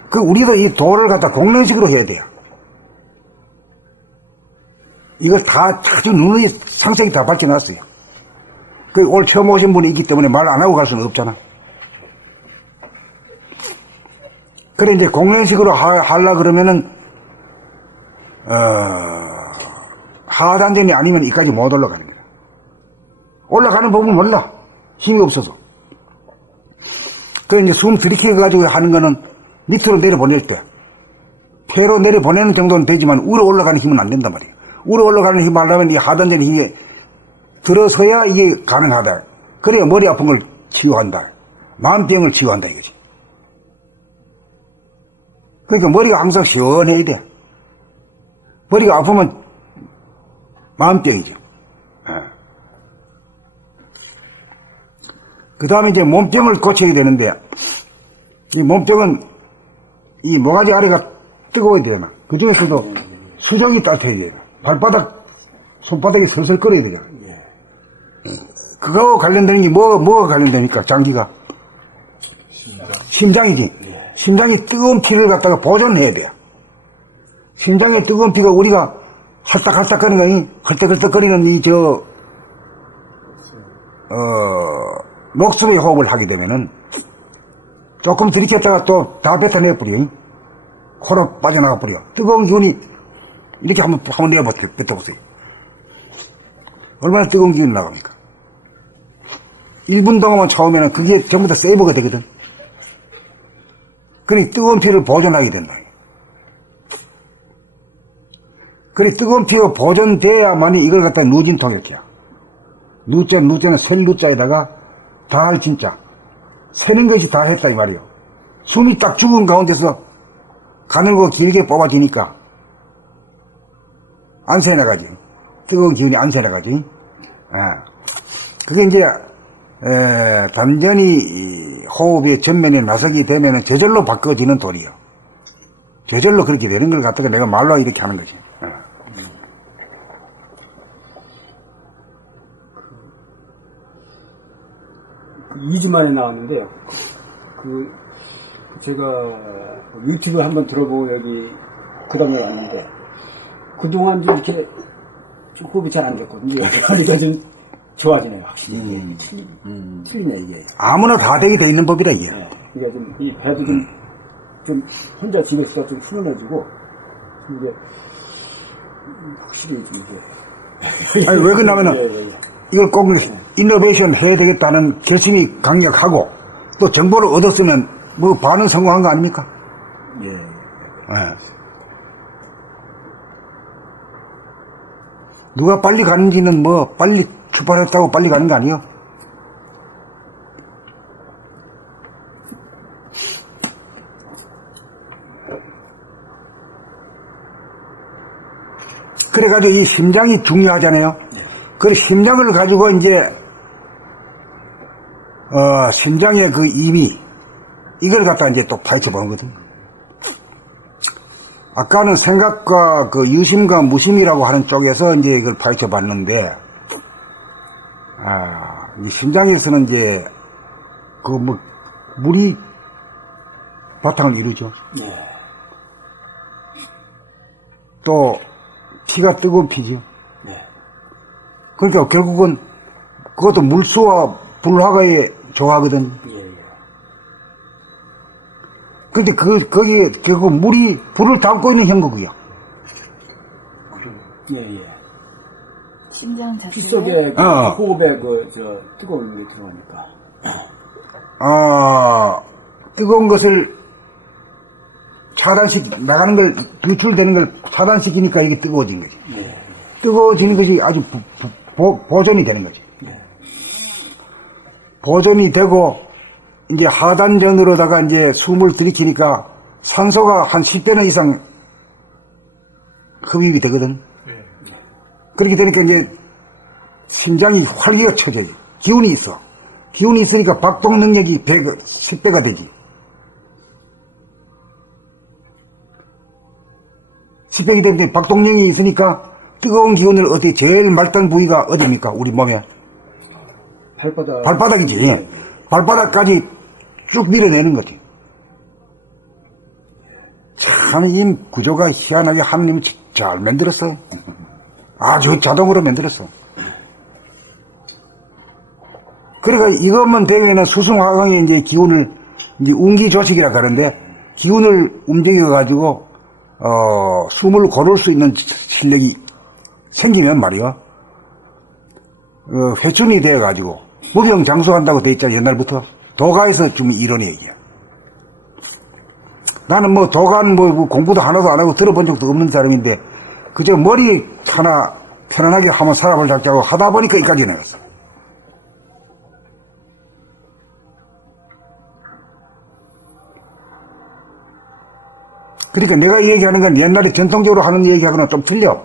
그 우리도 이 도를 갖다 공냉식으로 해야 돼요. 이걸 다 아주 눈의 상색이 다 발전했어요. 그 오늘 처음 오신 분이 있기 때문에 말 안 하고 갈 수는 없잖아. 그래 이제 공랭식으로 하려 그러면은 하단전이 아니면 이까지 못 올라가는 거야. 올라가는 법은 몰라. 힘이 없어서. 그래 이제 숨 들이켜 가지고 하는 거는 밑으로 내려보낼 때 폐로 내려보내는 정도는 되지만 위로 올라가는 힘은 안 된단 말이에요. 위로 올라가는 힘을 하려면 이 하단전 힘에 들어서야 이게 가능하다. 그래야 머리 아픈 걸 치유한다. 마음병을 치유한다 이거지. 그러니까 머리가 항상 시원해야 돼. 머리가 아프면 마음병이죠. 그 다음에 이제 몸병을 고쳐야 되는데, 이 몸병은 이 모가지 아래가 뜨거워야 되나. 그 중에서도 수정이 따뜻해야 되나. 발바닥, 손바닥이 설설 끓어야 되잖아. 그거하고 관련되는 게 뭐가 관련되니까, 장기가? 심장이지. 심장이 뜨거운 피를 갖다가 보존해야 돼요. 심장의 뜨거운 피가 우리가 헐떡헐떡거리는 헐떡헐떡거리는 녹수의 호흡을 하게 되면은 조금 들이켰다가 또 다 뱉어내버려. 코로 빠져나가 버려. 뜨거운 기운이 이렇게 한번 뱉어보세요. 얼마나 뜨거운 기운이 나갑니까? 1분 동안만 차오면은 그게 전부 다 세이버가 되거든. 그러니 뜨거운 피를 보존하게 된다. 그래 뜨거운 피가 보존돼야만이 이걸 갖다 누진통 이렇게. 누자는 셀 누자에다가 다할 진짜. 새는 것이 다 했다 이 말이요. 숨이 딱 죽은 가운데서 가늘고 길게 뽑아지니까 안 새나가지. 뜨거운 기운이 안 새나가지. 그게 이제 단전이 호흡의 전면에 나서게 되면 저절로 바꿔지는 돌이요. 저절로 그렇게 되는 걸 갖다가 내가 말로 이렇게 하는 거지. 2주 만에 나왔는데, 제가 유튜브 한번 들어보고 여기 그 다음에 왔는데, 그동안 좀 이렇게 좀 호흡이 잘 안 됐거든요. 그러니까 좀 좋아지네요, 확실히. 이게. 틀리네, 이게. 아무나 다 되게 돼 있는 법이라, 이게. 네. 그러니까 좀, 이 배도 좀 혼자 집에 있다 좀 훈훈해지고, 이게, 확실히 좀 이게. 아니, 왜 그러냐면은, 이걸 꼭 이노베이션 해야 되겠다는 결심이 강력하고, 또 정보를 얻었으면, 뭐, 반은 성공한 거 아닙니까? 예. 누가 빨리 가는지는 뭐, 빨리 출발했다고 빨리 가는 거 아니에요? 그래가지고 이 심장이 중요하잖아요. 그 심장을 가지고 이제, 심장의 그 임의, 이걸 갖다 이제 또 파헤쳐 보는 거거든요. 아까는 생각과 그 유심과 무심이라고 하는 쪽에서 이제 이걸 파헤쳐 봤는데, 이 심장에서는 이제, 물이 바탕을 이루죠. 또, 피가 뜨거운 피죠. 그러니까 결국은, 그것도 물수와 불화가 좋아하거든. 근데 거기에 결국 물이 불을 담고 있는 형국이야. 심장 피 자체에 속에 호흡에 뜨거운 게 들어가니까. 뜨거운 것을 나가는 걸, 유출되는 걸 차단시키니까 이게 뜨거워진 거지. 뜨거워지는 것이 아주 보존이 되는 거지. 보존이 되고, 이제 하단전으로다가 이제 숨을 들이키니까 산소가 한 10배는 이상 흡입이 되거든. 그렇게 되니까 이제 심장이 활기가 쳐져요. 기운이 있어. 기운이 있으니까 박동 능력이 10배가 되지. 10배가 되는데 박동력이 있으니까 뜨거운 기운을 어디 제일 말단 부위가 어디입니까? 우리 몸에. 발바닥이지. 발바닥까지 쭉 밀어내는 거지. 참, 이 구조가 희한하게 하느님이 잘 만들었어요. 아주 자동으로 만들었어. 그러니까 이것만 되면은 수승화강의 이제 기운을, 이제 운기조식이라 그러는데, 기운을 움직여가지고, 숨을 고를 수 있는 실력이 생기면 말이야. 회춘이 되어가지고, 무병장수한다고 돼 있잖아, 옛날부터. 도가에서 좀 이런 얘기야. 나는 뭐 도가는 뭐 공부도 하나도 안 하고 들어본 적도 없는 사람인데, 그저 머리 하나 편안하게 한번 살아볼 작자고 하다 보니까 여기까지 나왔어. 그러니까 내가 얘기하는 건 옛날에 전통적으로 하는 얘기하고는 좀 틀려.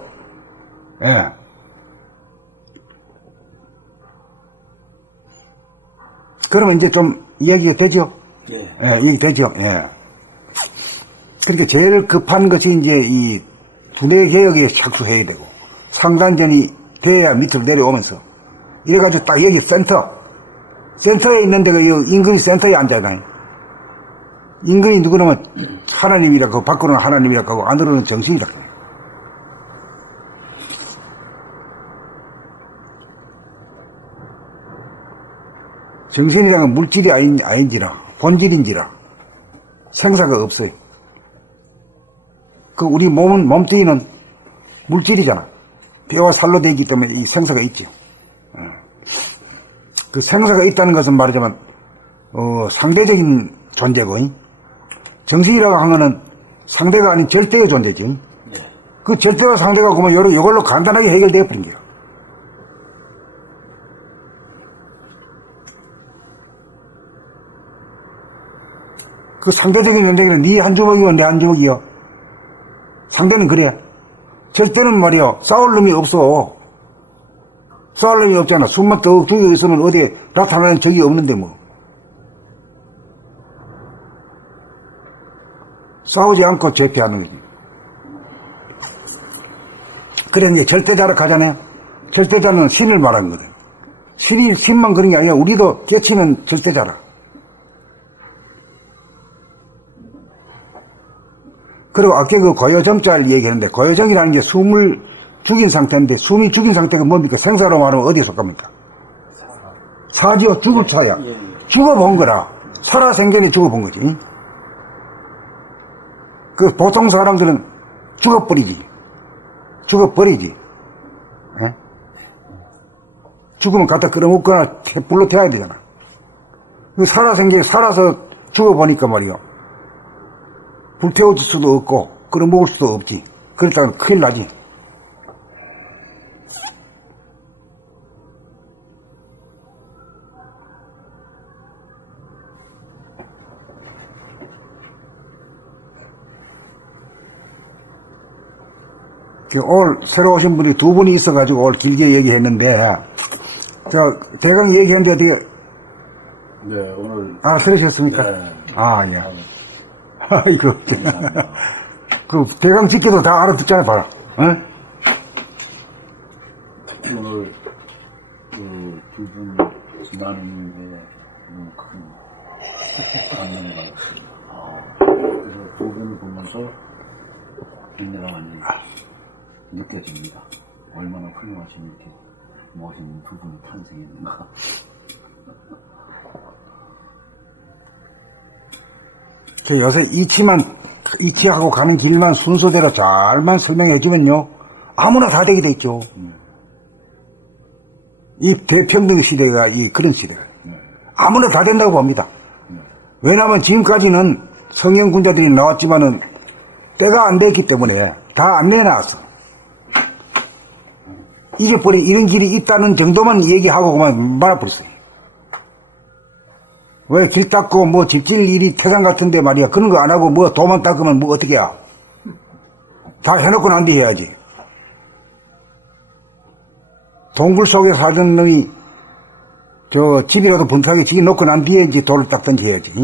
그러면 이제 좀 이야기가 되죠? 얘기 되죠? 그러니까 제일 급한 것이 이제 이 두뇌 개혁에 착수해야 되고, 상단전이 돼야 밑으로 내려오면서, 이래가지고 딱 여기 센터에 있는 데가 인근이 센터에 앉아있나요? 인근이 누구냐면 하나님이라고, 밖으로는 하나님이라고 하고, 안으로는 정신이라고 해요. 정신이라는 건 물질이 아닌지라, 본질인지라, 생사가 없어요. 그 우리 몸뚱이는 물질이잖아. 뼈와 살로 되어 있기 때문에 이 생사가 있죠. 그 생사가 있다는 것은 말하자면, 상대적인 존재고, 정신이라고 하는 거는 상대가 아닌 절대의 존재죠. 그 절대와 상대가 그러면 이걸로 간단하게 해결되어 버린 거예요. 그 상대적인 전쟁에는 네 한 주먹이고 내 한 주먹이요. 상대는 그래. 절대는 말이요. 싸울 놈이 없어. 싸울 놈이 없잖아. 숨만 떡 죽여 있으면 어디에 나타나는 적이 없는데 뭐. 싸우지 않고 제패하는 거지. 그래, 이제 절대자로 가잖아요. 절대자는 신을 말하는 거든. 신만 그런 게 아니라 우리도 깨치는 절대자라. 그리고 아까 그 고요정자를 얘기했는데, 고요정이라는 게 숨을 죽인 상태인데, 숨이 죽인 상태가 뭡니까? 생사로 말하면 어디에 속합니까? 사지요, 죽을 차야. 죽어본 거라. 살아생전에 죽어본 거지. 그 보통 사람들은 죽어버리지. 에? 죽으면 갖다 끌어먹거나 불로 태워야 되잖아. 살아서 죽어보니까 말이요. 불태워줄 수도 없고, 끌어먹을 수도 없지. 그렇다면 큰일 나지. 오늘 새로 오신 분이 두 분이 있어가지고 오늘 길게 얘기했는데, 대강 얘기했는데 어떻게, 네, 오늘. 들으셨습니까? 네. 아, 예. 아이고, 그, 대강 짓기도 다 알아듣잖아요, 봐라. 어? 특히 오늘, 두 분 나눔에 너무 큰 감명을 받았습니다. 그래서 두 분을 보면서 인내가 많이 느껴집니다. 얼마나 훌륭하신 이렇게 멋있는 두 분이 탄생했는가. 저 요새 이치하고 가는 길만 순서대로 잘만 설명해주면요, 아무나 다 되게 돼 있죠. 이 대평등 시대가 그런 시대가 아무나 다 된다고 봅니다. 왜냐하면 지금까지는 성형군자들이 나왔지만은 때가 안 됐기 때문에 다 안 내놨어. 이제버린 이런 길이 있다는 정도만 얘기하고 그만 말아버렸어요. 왜 길 닦고 뭐 집질 일이 태산 같은데 말이야. 그런 거 안 하고 뭐 도만 닦으면 뭐 어떻게 해. 다 해놓고 난 뒤 해야지. 동굴 속에 사는 놈이 집이라도 분탕에 지어놓고 난 뒤에 이제 돌을 닦든지 해야지.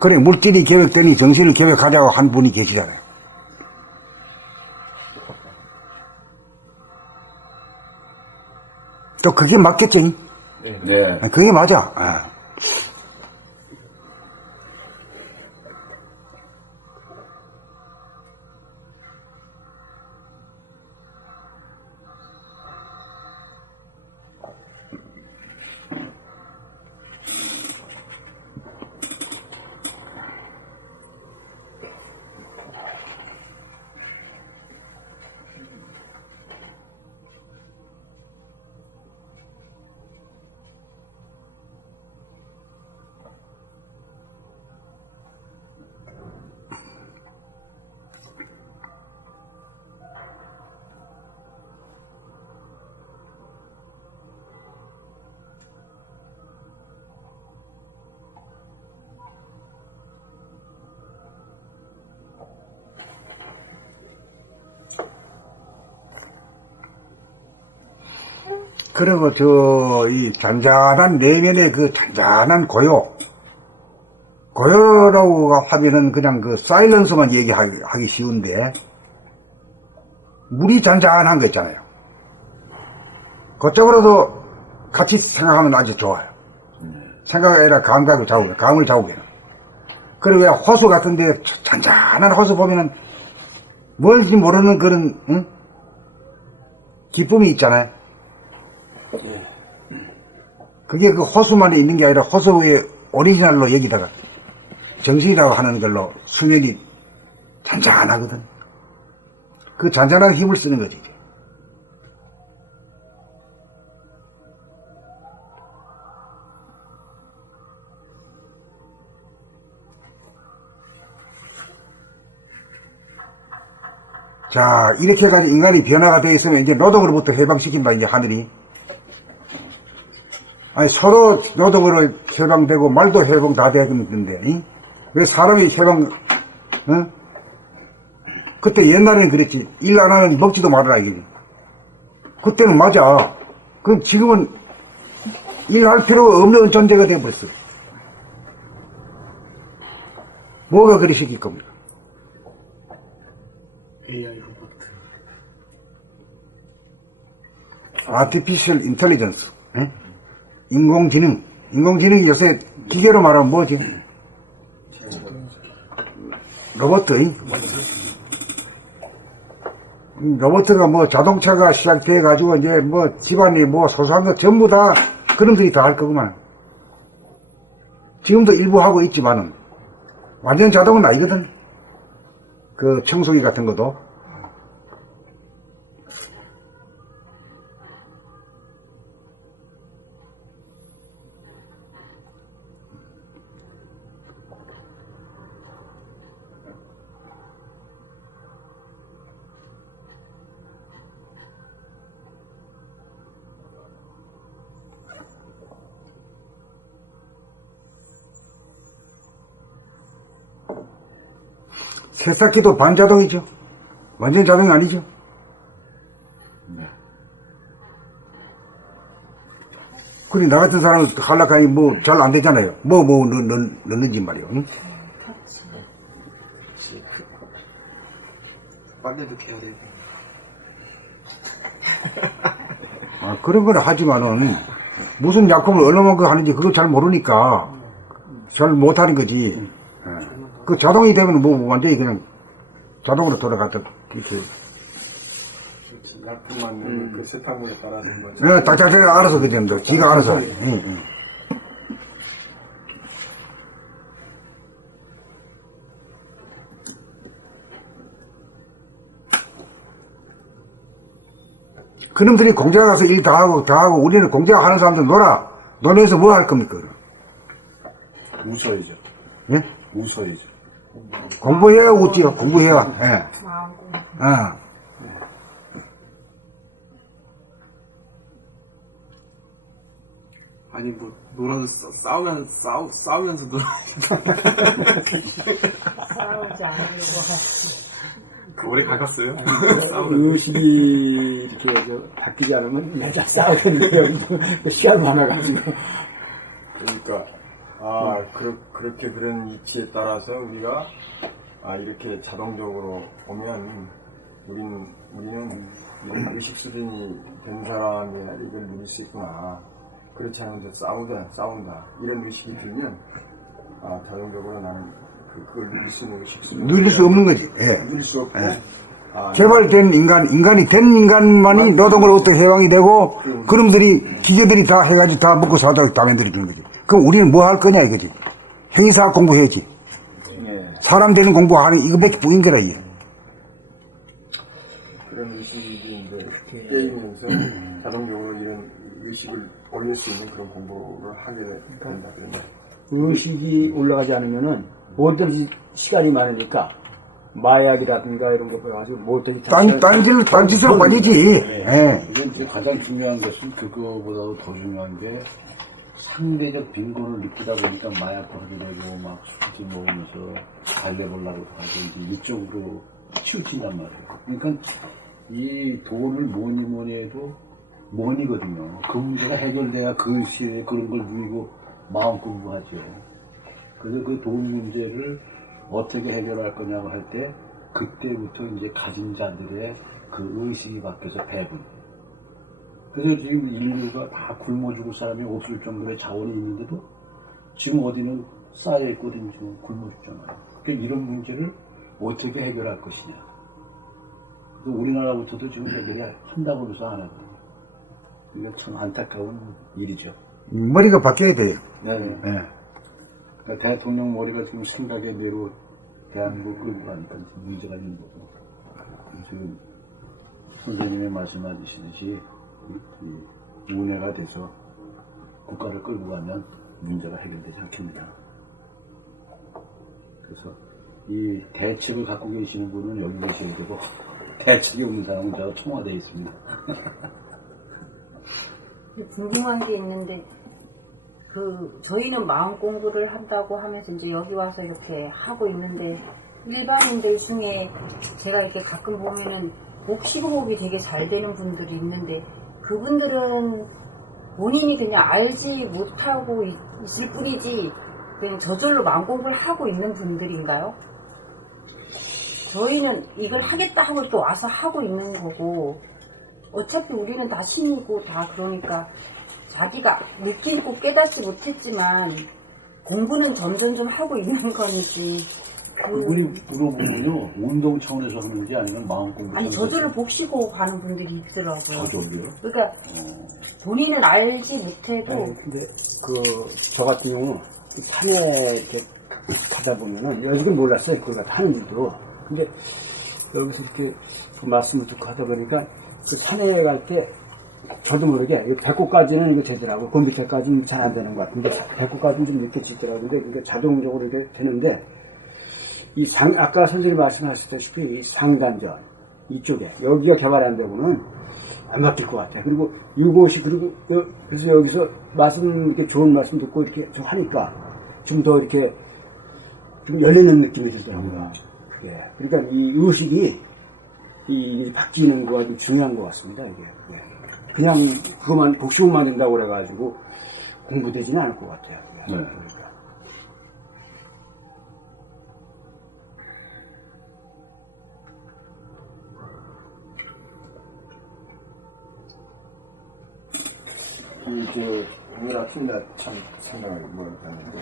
그래, 물질이 계획되니 정신을 계획하자고 한 분이 계시잖아요. 또 그게 맞겠지? 네. 그게 맞아. 아. 그리고 이 잔잔한 내면의 그 잔잔한 고요라고 하면은 그냥 그 사일런스만 얘기하기 쉬운데, 물이 잔잔한 거 있잖아요. 그쪽으로도 같이 생각하면 아주 좋아요. 생각이 아니라 감을 잡으면. 그리고 호수 같은데 잔잔한 호수 보면은 뭔지 모르는 그런, 기쁨이 있잖아요. 그게 그 호수만에 있는 게 아니라 호수의 오리지널로 여기다가 정신이라고 하는 걸로 수면이 잔잔하거든. 그 잔잔한 힘을 쓰는 거지. 자, 이렇게 해가지고 인간이 변화가 되어 있으면 이제 노동으로부터 해방시킨다, 이제 하늘이. 아니, 서로 노동으로 해방되고 말도 해방 다 되는데, 이? 왜 사람이 해방, 그때 옛날에는 그랬지. 일 안 하면 먹지도 말아라, 이게. 그때는 맞아. 그럼 지금은 일할 필요가 없는 존재가 되어버렸어요. 뭐가 그리 시킬 겁니까? AI 로봇. 아티피셜 인텔리전스. 인공지능. 인공지능이 요새 기계로 말하면 뭐지? 로봇. 로봇가 뭐 자동차가 시작돼가지고 이제 뭐 집안이 뭐 소소한 거 전부 다 그놈들이 다 할 거구만. 지금도 일부 하고 있지만은 완전 자동은 아니거든. 그 청소기 같은 것도. 세탁기도 반자동이죠. 완전 자동이 아니죠. 그래, 나 같은 사람은 한락하니 뭐 잘 안 되잖아요. 넣는지 말이요. 응? 빨래도 해야 되고. 아, 그런 걸 하지만은 무슨 약품을 얼마만큼 하는지 그걸 잘 모르니까 잘 못하는 거지. 그 자동이 되면 뭐 완전히 그냥 자동으로 돌아갔다. 약품만 넣으면 그 세탁물에 따라서 뭐 다 자체가 알아서 그죠. 지가 알아서. 그놈들이 공장 가서 일 다 하고 우리는 공장 하는 사람들 놀아서 뭐 할 겁니까? 웃어야죠. 예? 웃어야죠. 공부해야 웃지요. 공부해야. 예. 아니 뭐 놀아도 싸우면서 놀아. 싸우지 않으려고 그 오래 가갔어요. 의식이 이렇게 바뀌지 않으면 여자 싸우겠는데요. 시간 많아가지고. 그러니까 그렇게 그런 이치에 따라서 우리가 이렇게 자동적으로 보면 우리는 이런 의식 수준이 된 사람이 이걸 누릴 수 있구나. 그렇지 않은데 싸운다 이런 의식이 들면 자동적으로 나는 그걸 누릴 수 있는 의식 수준 누릴 수 없는 거지. 예. 누릴 수 없고 개발된 인간이 된 인간만이 노동으로 어떻게 해방이 되고 그놈들이 기계들이 다 해가지고 다 먹고 살도록 다 만들어 주는 거지. 그럼 우리는 뭐 할 거냐 이거지. 행위사학 공부해야지. 사람 되는 공부하는 이거밖에 뿐인 거라 이게. 그런 의식이 이제 게임에서 자동적으로 이런 의식을 올릴 수 있는 그런 공부를 하게 된다. 의식이 올라가지 않으면은 뭐든지 시간이 많으니까 마약이라든가 이런 거 가지고 뭐든지 딴짓으로 빠지지. 예. 이건 이제 가장 중요한 것은 그거보다도 더 중요한 게 상대적 빈곤을 느끼다 보니까 마약 거르려고 막 술집 먹으면서 달래보려고 하고 이제 이쪽으로 치우친단 말이에요. 그러니까 이 돈을 뭐니 해도 mon이거든요. 그 문제가 해결돼야 그 시대에 그런 걸 누리고 마음 공부하죠. 그래서 그 돈 문제를 어떻게 해결할 거냐고 할 때 그때부터 이제 가진 자들의 그 의식이 바뀌어서 배분. 그래서 지금 인류가 다 굶어 죽을 사람이 없을 정도의 자원이 있는데도 지금 어디는 쌓여 있거든요. 지금 굶어 죽잖아요. 그러니까 이런 문제를 어떻게 해결할 것이냐. 우리나라부터도 지금 해결이 한다고 해서 안 하거든요. 이게 참 안타까운 일이죠. 머리가 바뀌어야 돼요. 네. 네. 그러니까 대통령 머리가 지금 생각의 대로 대한민국을 끌고 가니까 문제가 있는 거고. 지금 선생님이 말씀하시듯이 운해가 돼서 국가를 끌고 가면 문제가 해결되지 않습니다. 그래서 이 대책을 갖고 계시는 분은 여기 계셔야 되고 대책이 없는 사람은 저 청와대에 있습니다. 궁금한 게 있는데 저희는 마음 공부를 한다고 하면서 이제 여기 와서 이렇게 하고 있는데, 일반인들 중에 제가 이렇게 가끔 보면은 복식호흡이 되게 잘 되는 분들이 있는데, 그분들은 본인이 그냥 알지 못하고 있을 뿐이지 그냥 저절로 마음 공부를 하고 있는 분들인가요? 저희는 이걸 하겠다 하고 또 와서 하고 있는 거고, 어차피 우리는 다 신이고 다 그러니까 자기가 느끼고 깨닫지 못했지만 공부는 점점 좀 하고 있는 거니지. 그분이 물어보면요, 운동 차원에서 하는 게 아니면 마음 공부. 아니, 저절로 복식호흡 하는 분들이 있더라고요. 저절로요? 그러니까 본인은 알지 못해도 근데 저 같은 경우 산에 이렇게 가다 보면은 여직은 몰랐어요. 그걸 하는 줄도. 근데 여기서 이렇게 그 말씀을 듣고 하다 보니까 그 산에 갈 때 저도 모르게 배꼽까지는 이거 되더라고. 그 밑에까지는 잘 안 되는 것 같은데 배꼽까지는 좀 늦게 짓더라고요. 근데 그게 자동적으로 이렇게 되는데 아까 선생님이 말씀하셨다시피 이 상단전 이쪽에 여기가 개발이 안 되고는 안 바뀔 것 같아요. 그리고 이곳이 그리고 그래서 여기서 말씀 이렇게 좋은 말씀 듣고 이렇게 좀 하니까 좀 더 이렇게 좀 열리는 느낌이 들더라고요. 그게 그러니까 이 의식이 이 바뀌는 거가 좀 중요한 것 같습니다. 이게 그냥 그것만 복식호흡만 된다고 그래가지고 공부되지는 않을 것 같아요. 네. 그러니까. 오늘 아침 내가 참 생각을 했는데,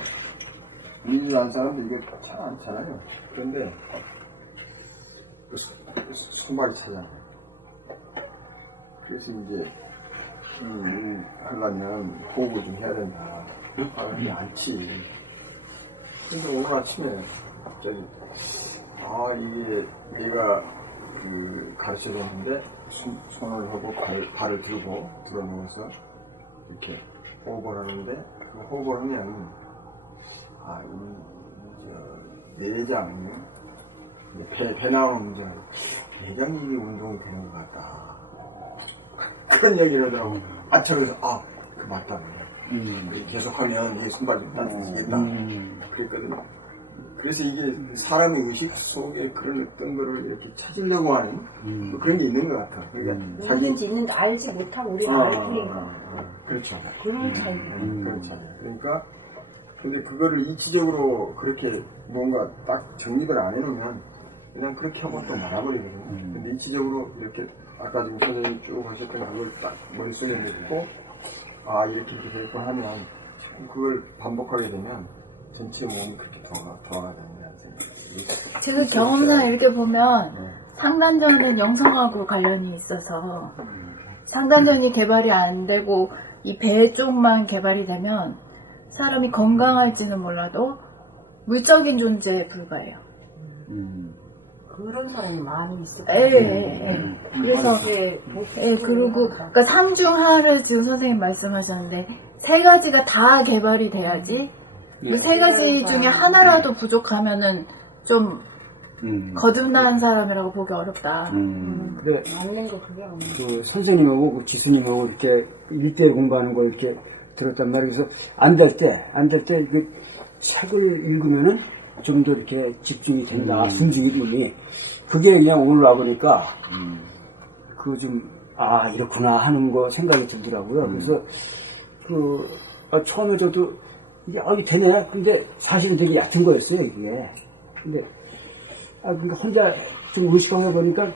민주한 사람들 이게 참 않잖아요. 그런데, 손발이 차잖아요. 그래서 이제, 하려면 호흡을 좀 해야 된다. 그게 않지. 그래서 오늘 아침에 갑자기, 이게 내가 가르쳐줬는데, 손을 하고 발을 들고 들어놓아서, 이렇게 호흡을 하는데, 그 호흡을 하면, 내장, 배 나오는 문제는 내장이 운동이 되는 것 같다. 그런 얘기를 하더라고. 저기서, 그 맞다. 계속하면 이게 손발이 따뜻해지겠다. 그랬거든요. 그래서 이게 사람의 의식 속에 그런 어떤 거를 이렇게 찾으려고 하는 그런 게 있는 것 같아. 그러니까 있는지 있는지 알지 못하고 우리는 알니까. 그렇죠. 그런 차이. 그런 차이. 그러니까 근데 그거를 이치적으로 그렇게 뭔가 딱 정립을 안 해놓으면 그냥 그렇게 하고 또 말아버리거든요. 근데 이치적으로 이렇게 아까 지금 선생님이 쭉 하셨던 그걸 딱 머릿속에 넣고 이렇게 됐고 하면 그걸 반복하게 되면 전체 몸이 그렇게 돌아가는다는 생각이. 제가 경험상 이렇게 보면 상단전은 영성하고 관련이 있어서 상단전이 개발이 안 되고 이 배 쪽만 개발이 되면 사람이 건강할지는 몰라도 물적인 존재에 불과해요. 그런 사람이 많이 있을 예. 그래서 그리고 그러니까 상중하를 지금 선생님 말씀하셨는데 세 가지가 다 개발이 돼야지. 그 세 가지 중에 하나라도 부족하면은 좀 거듭난 사람이라고 보기 어렵다. 근데 맞는 거 그게 없네. 그 선생님하고 그 지수님하고 이렇게 1대1 공부하는 걸 이렇게 들었단 말이에요. 그래서 안 될 때 그 책을 읽으면은 좀 더 이렇게 집중이 된다. 순진이 그게 그냥 올라와 보니까 그 좀 이렇구나 하는 거 생각이 들더라고요. 그래서 처음에 저도 이게 되네. 근데 사실은 되게 얕은 거였어요, 이게. 근데 그러니까 혼자 좀 의식하다 보니까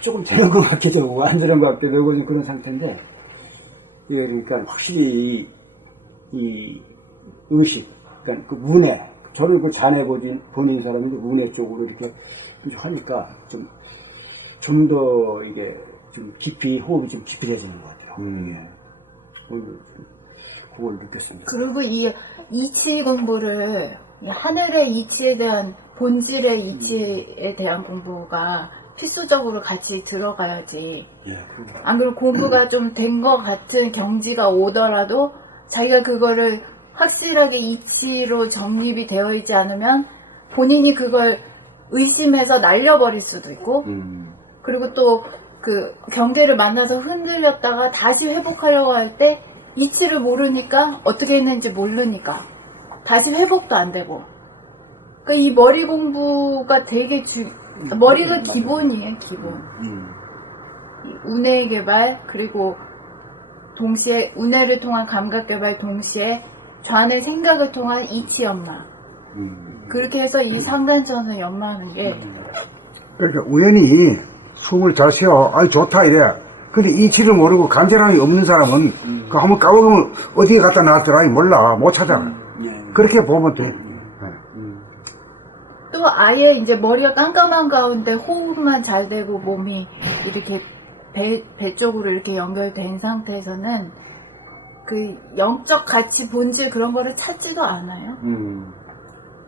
조금 되는 것 같기도 하고 안 되는 것 같기도 하고 그런 상태인데, 이게 그러니까 확실히 이 의식, 그러니까 그 문해, 저를 그 자네 본인 사람이 그 문해 쪽으로 이렇게 하니까 좀 더 이게 좀 깊이 호흡이 좀 깊이해지는 것 같아요. 그걸 느꼈습니다. 그리고 이 이치 공부를 하늘의 이치에 대한 본질의 이치에 대한 공부가 필수적으로 같이 들어가야지. 안 그러면 공부가 좀 된 것 같은 경지가 오더라도 자기가 그거를 확실하게 이치로 정립이 되어 있지 않으면 본인이 그걸 의심해서 날려버릴 수도 있고, 그리고 또 그 경계를 만나서 흔들렸다가 다시 회복하려고 할 때 이치를 모르니까 어떻게 했는지 모르니까 다시 회복도 안 되고. 그러니까 이 머리 공부가 되게 머리가 기본이에요, 기본. 운해 개발, 그리고 동시에 운해를 통한 감각 개발, 동시에 좌뇌 생각을 통한 이치 연마. 그렇게 해서 이 상단전을 연마하는 게 그러니까 우연히 숨을 잘 쉬어. 아이, 좋다, 이래. 근데 이치를 모르고 간절함이 없는 사람은 그 한번 까먹으면 어디에 갖다 놨더라, 몰라. 못 찾아. 그렇게 보면 돼. 또 아예 이제 머리가 깜깜한 가운데 호흡만 잘 되고 몸이 이렇게 배 쪽으로 이렇게 연결된 상태에서는 그 영적 가치, 본질 그런 거를 찾지도 않아요.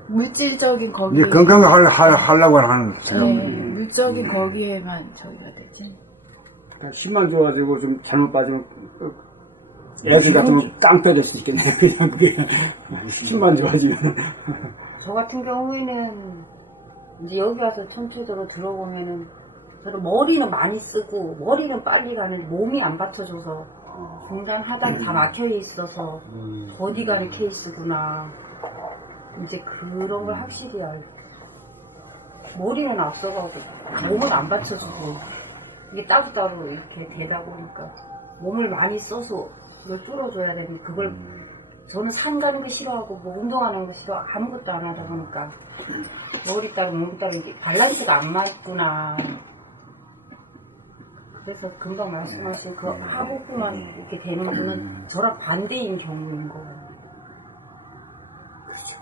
물질적인 거기 이제 건강을 하려고 하는 생각. 네, 물적인 거기에만 저기가 되지. 힘만 줘가지고 좀 잘못 빠지면 애기 같으면 땅 빼질 수 있겠네. 그냥 그게 힘만 줘가지고. 저 같은 경우에는 이제 여기 와서 천체적으로 들어보면은 저는 머리는 많이 쓰고 머리는 빨리 가는 몸이 안 받쳐줘서 공장 하단이 다 막혀 있어서 어디 가는 케이스구나. 이제 그런 걸 확실히 알고 머리는 앞서가고 몸은 안 받쳐주고 이게 따로따로 이렇게 되다 보니까 몸을 많이 써서 이걸 뚫어줘야 되는데 그걸 저는 산 가는 거 싫어하고 뭐 운동하는 거 싫어 아무것도 안 하다 보니까 머리 따로 몸 따로 이게 밸런스가 안 맞구나. 그래서 금방 말씀하신 그 하복부만 이렇게 되는 분은 저랑 반대인 경우인 거예요.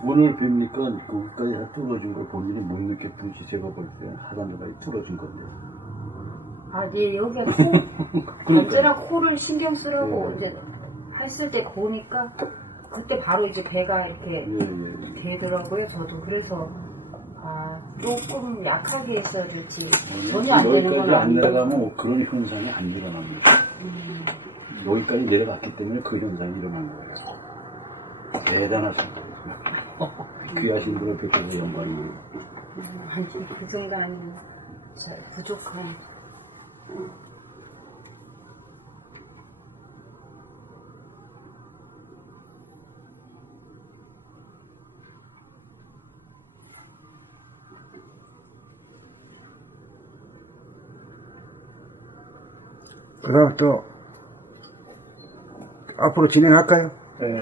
오늘 뵙니까 거기까지 다 뚫어준 걸 본인이 못 느꼈든지 제가 볼 때 하단도까지 뚫어준 건데. 아, 예, 여기가 코, 언제나 코를 신경 쓰라고 이제 했을 때 보니까 그때 바로 이제 배가 이렇게 되더라고요. 저도 그래서 아, 조금 약하게 있어야 될지 전혀 안 되는 건 여기까지 안 아니고. 내려가면 그런 현상이 안 일어납니다. 여기까지 내려갔기 때문에 그 현상이 일어난 거예요. 대단하십니다. 귀하신 분을 뵙고서 영광이고요. 아니, 그 정도는 잘 부족한. 그 다음 또 앞으로 진행할까요? 네.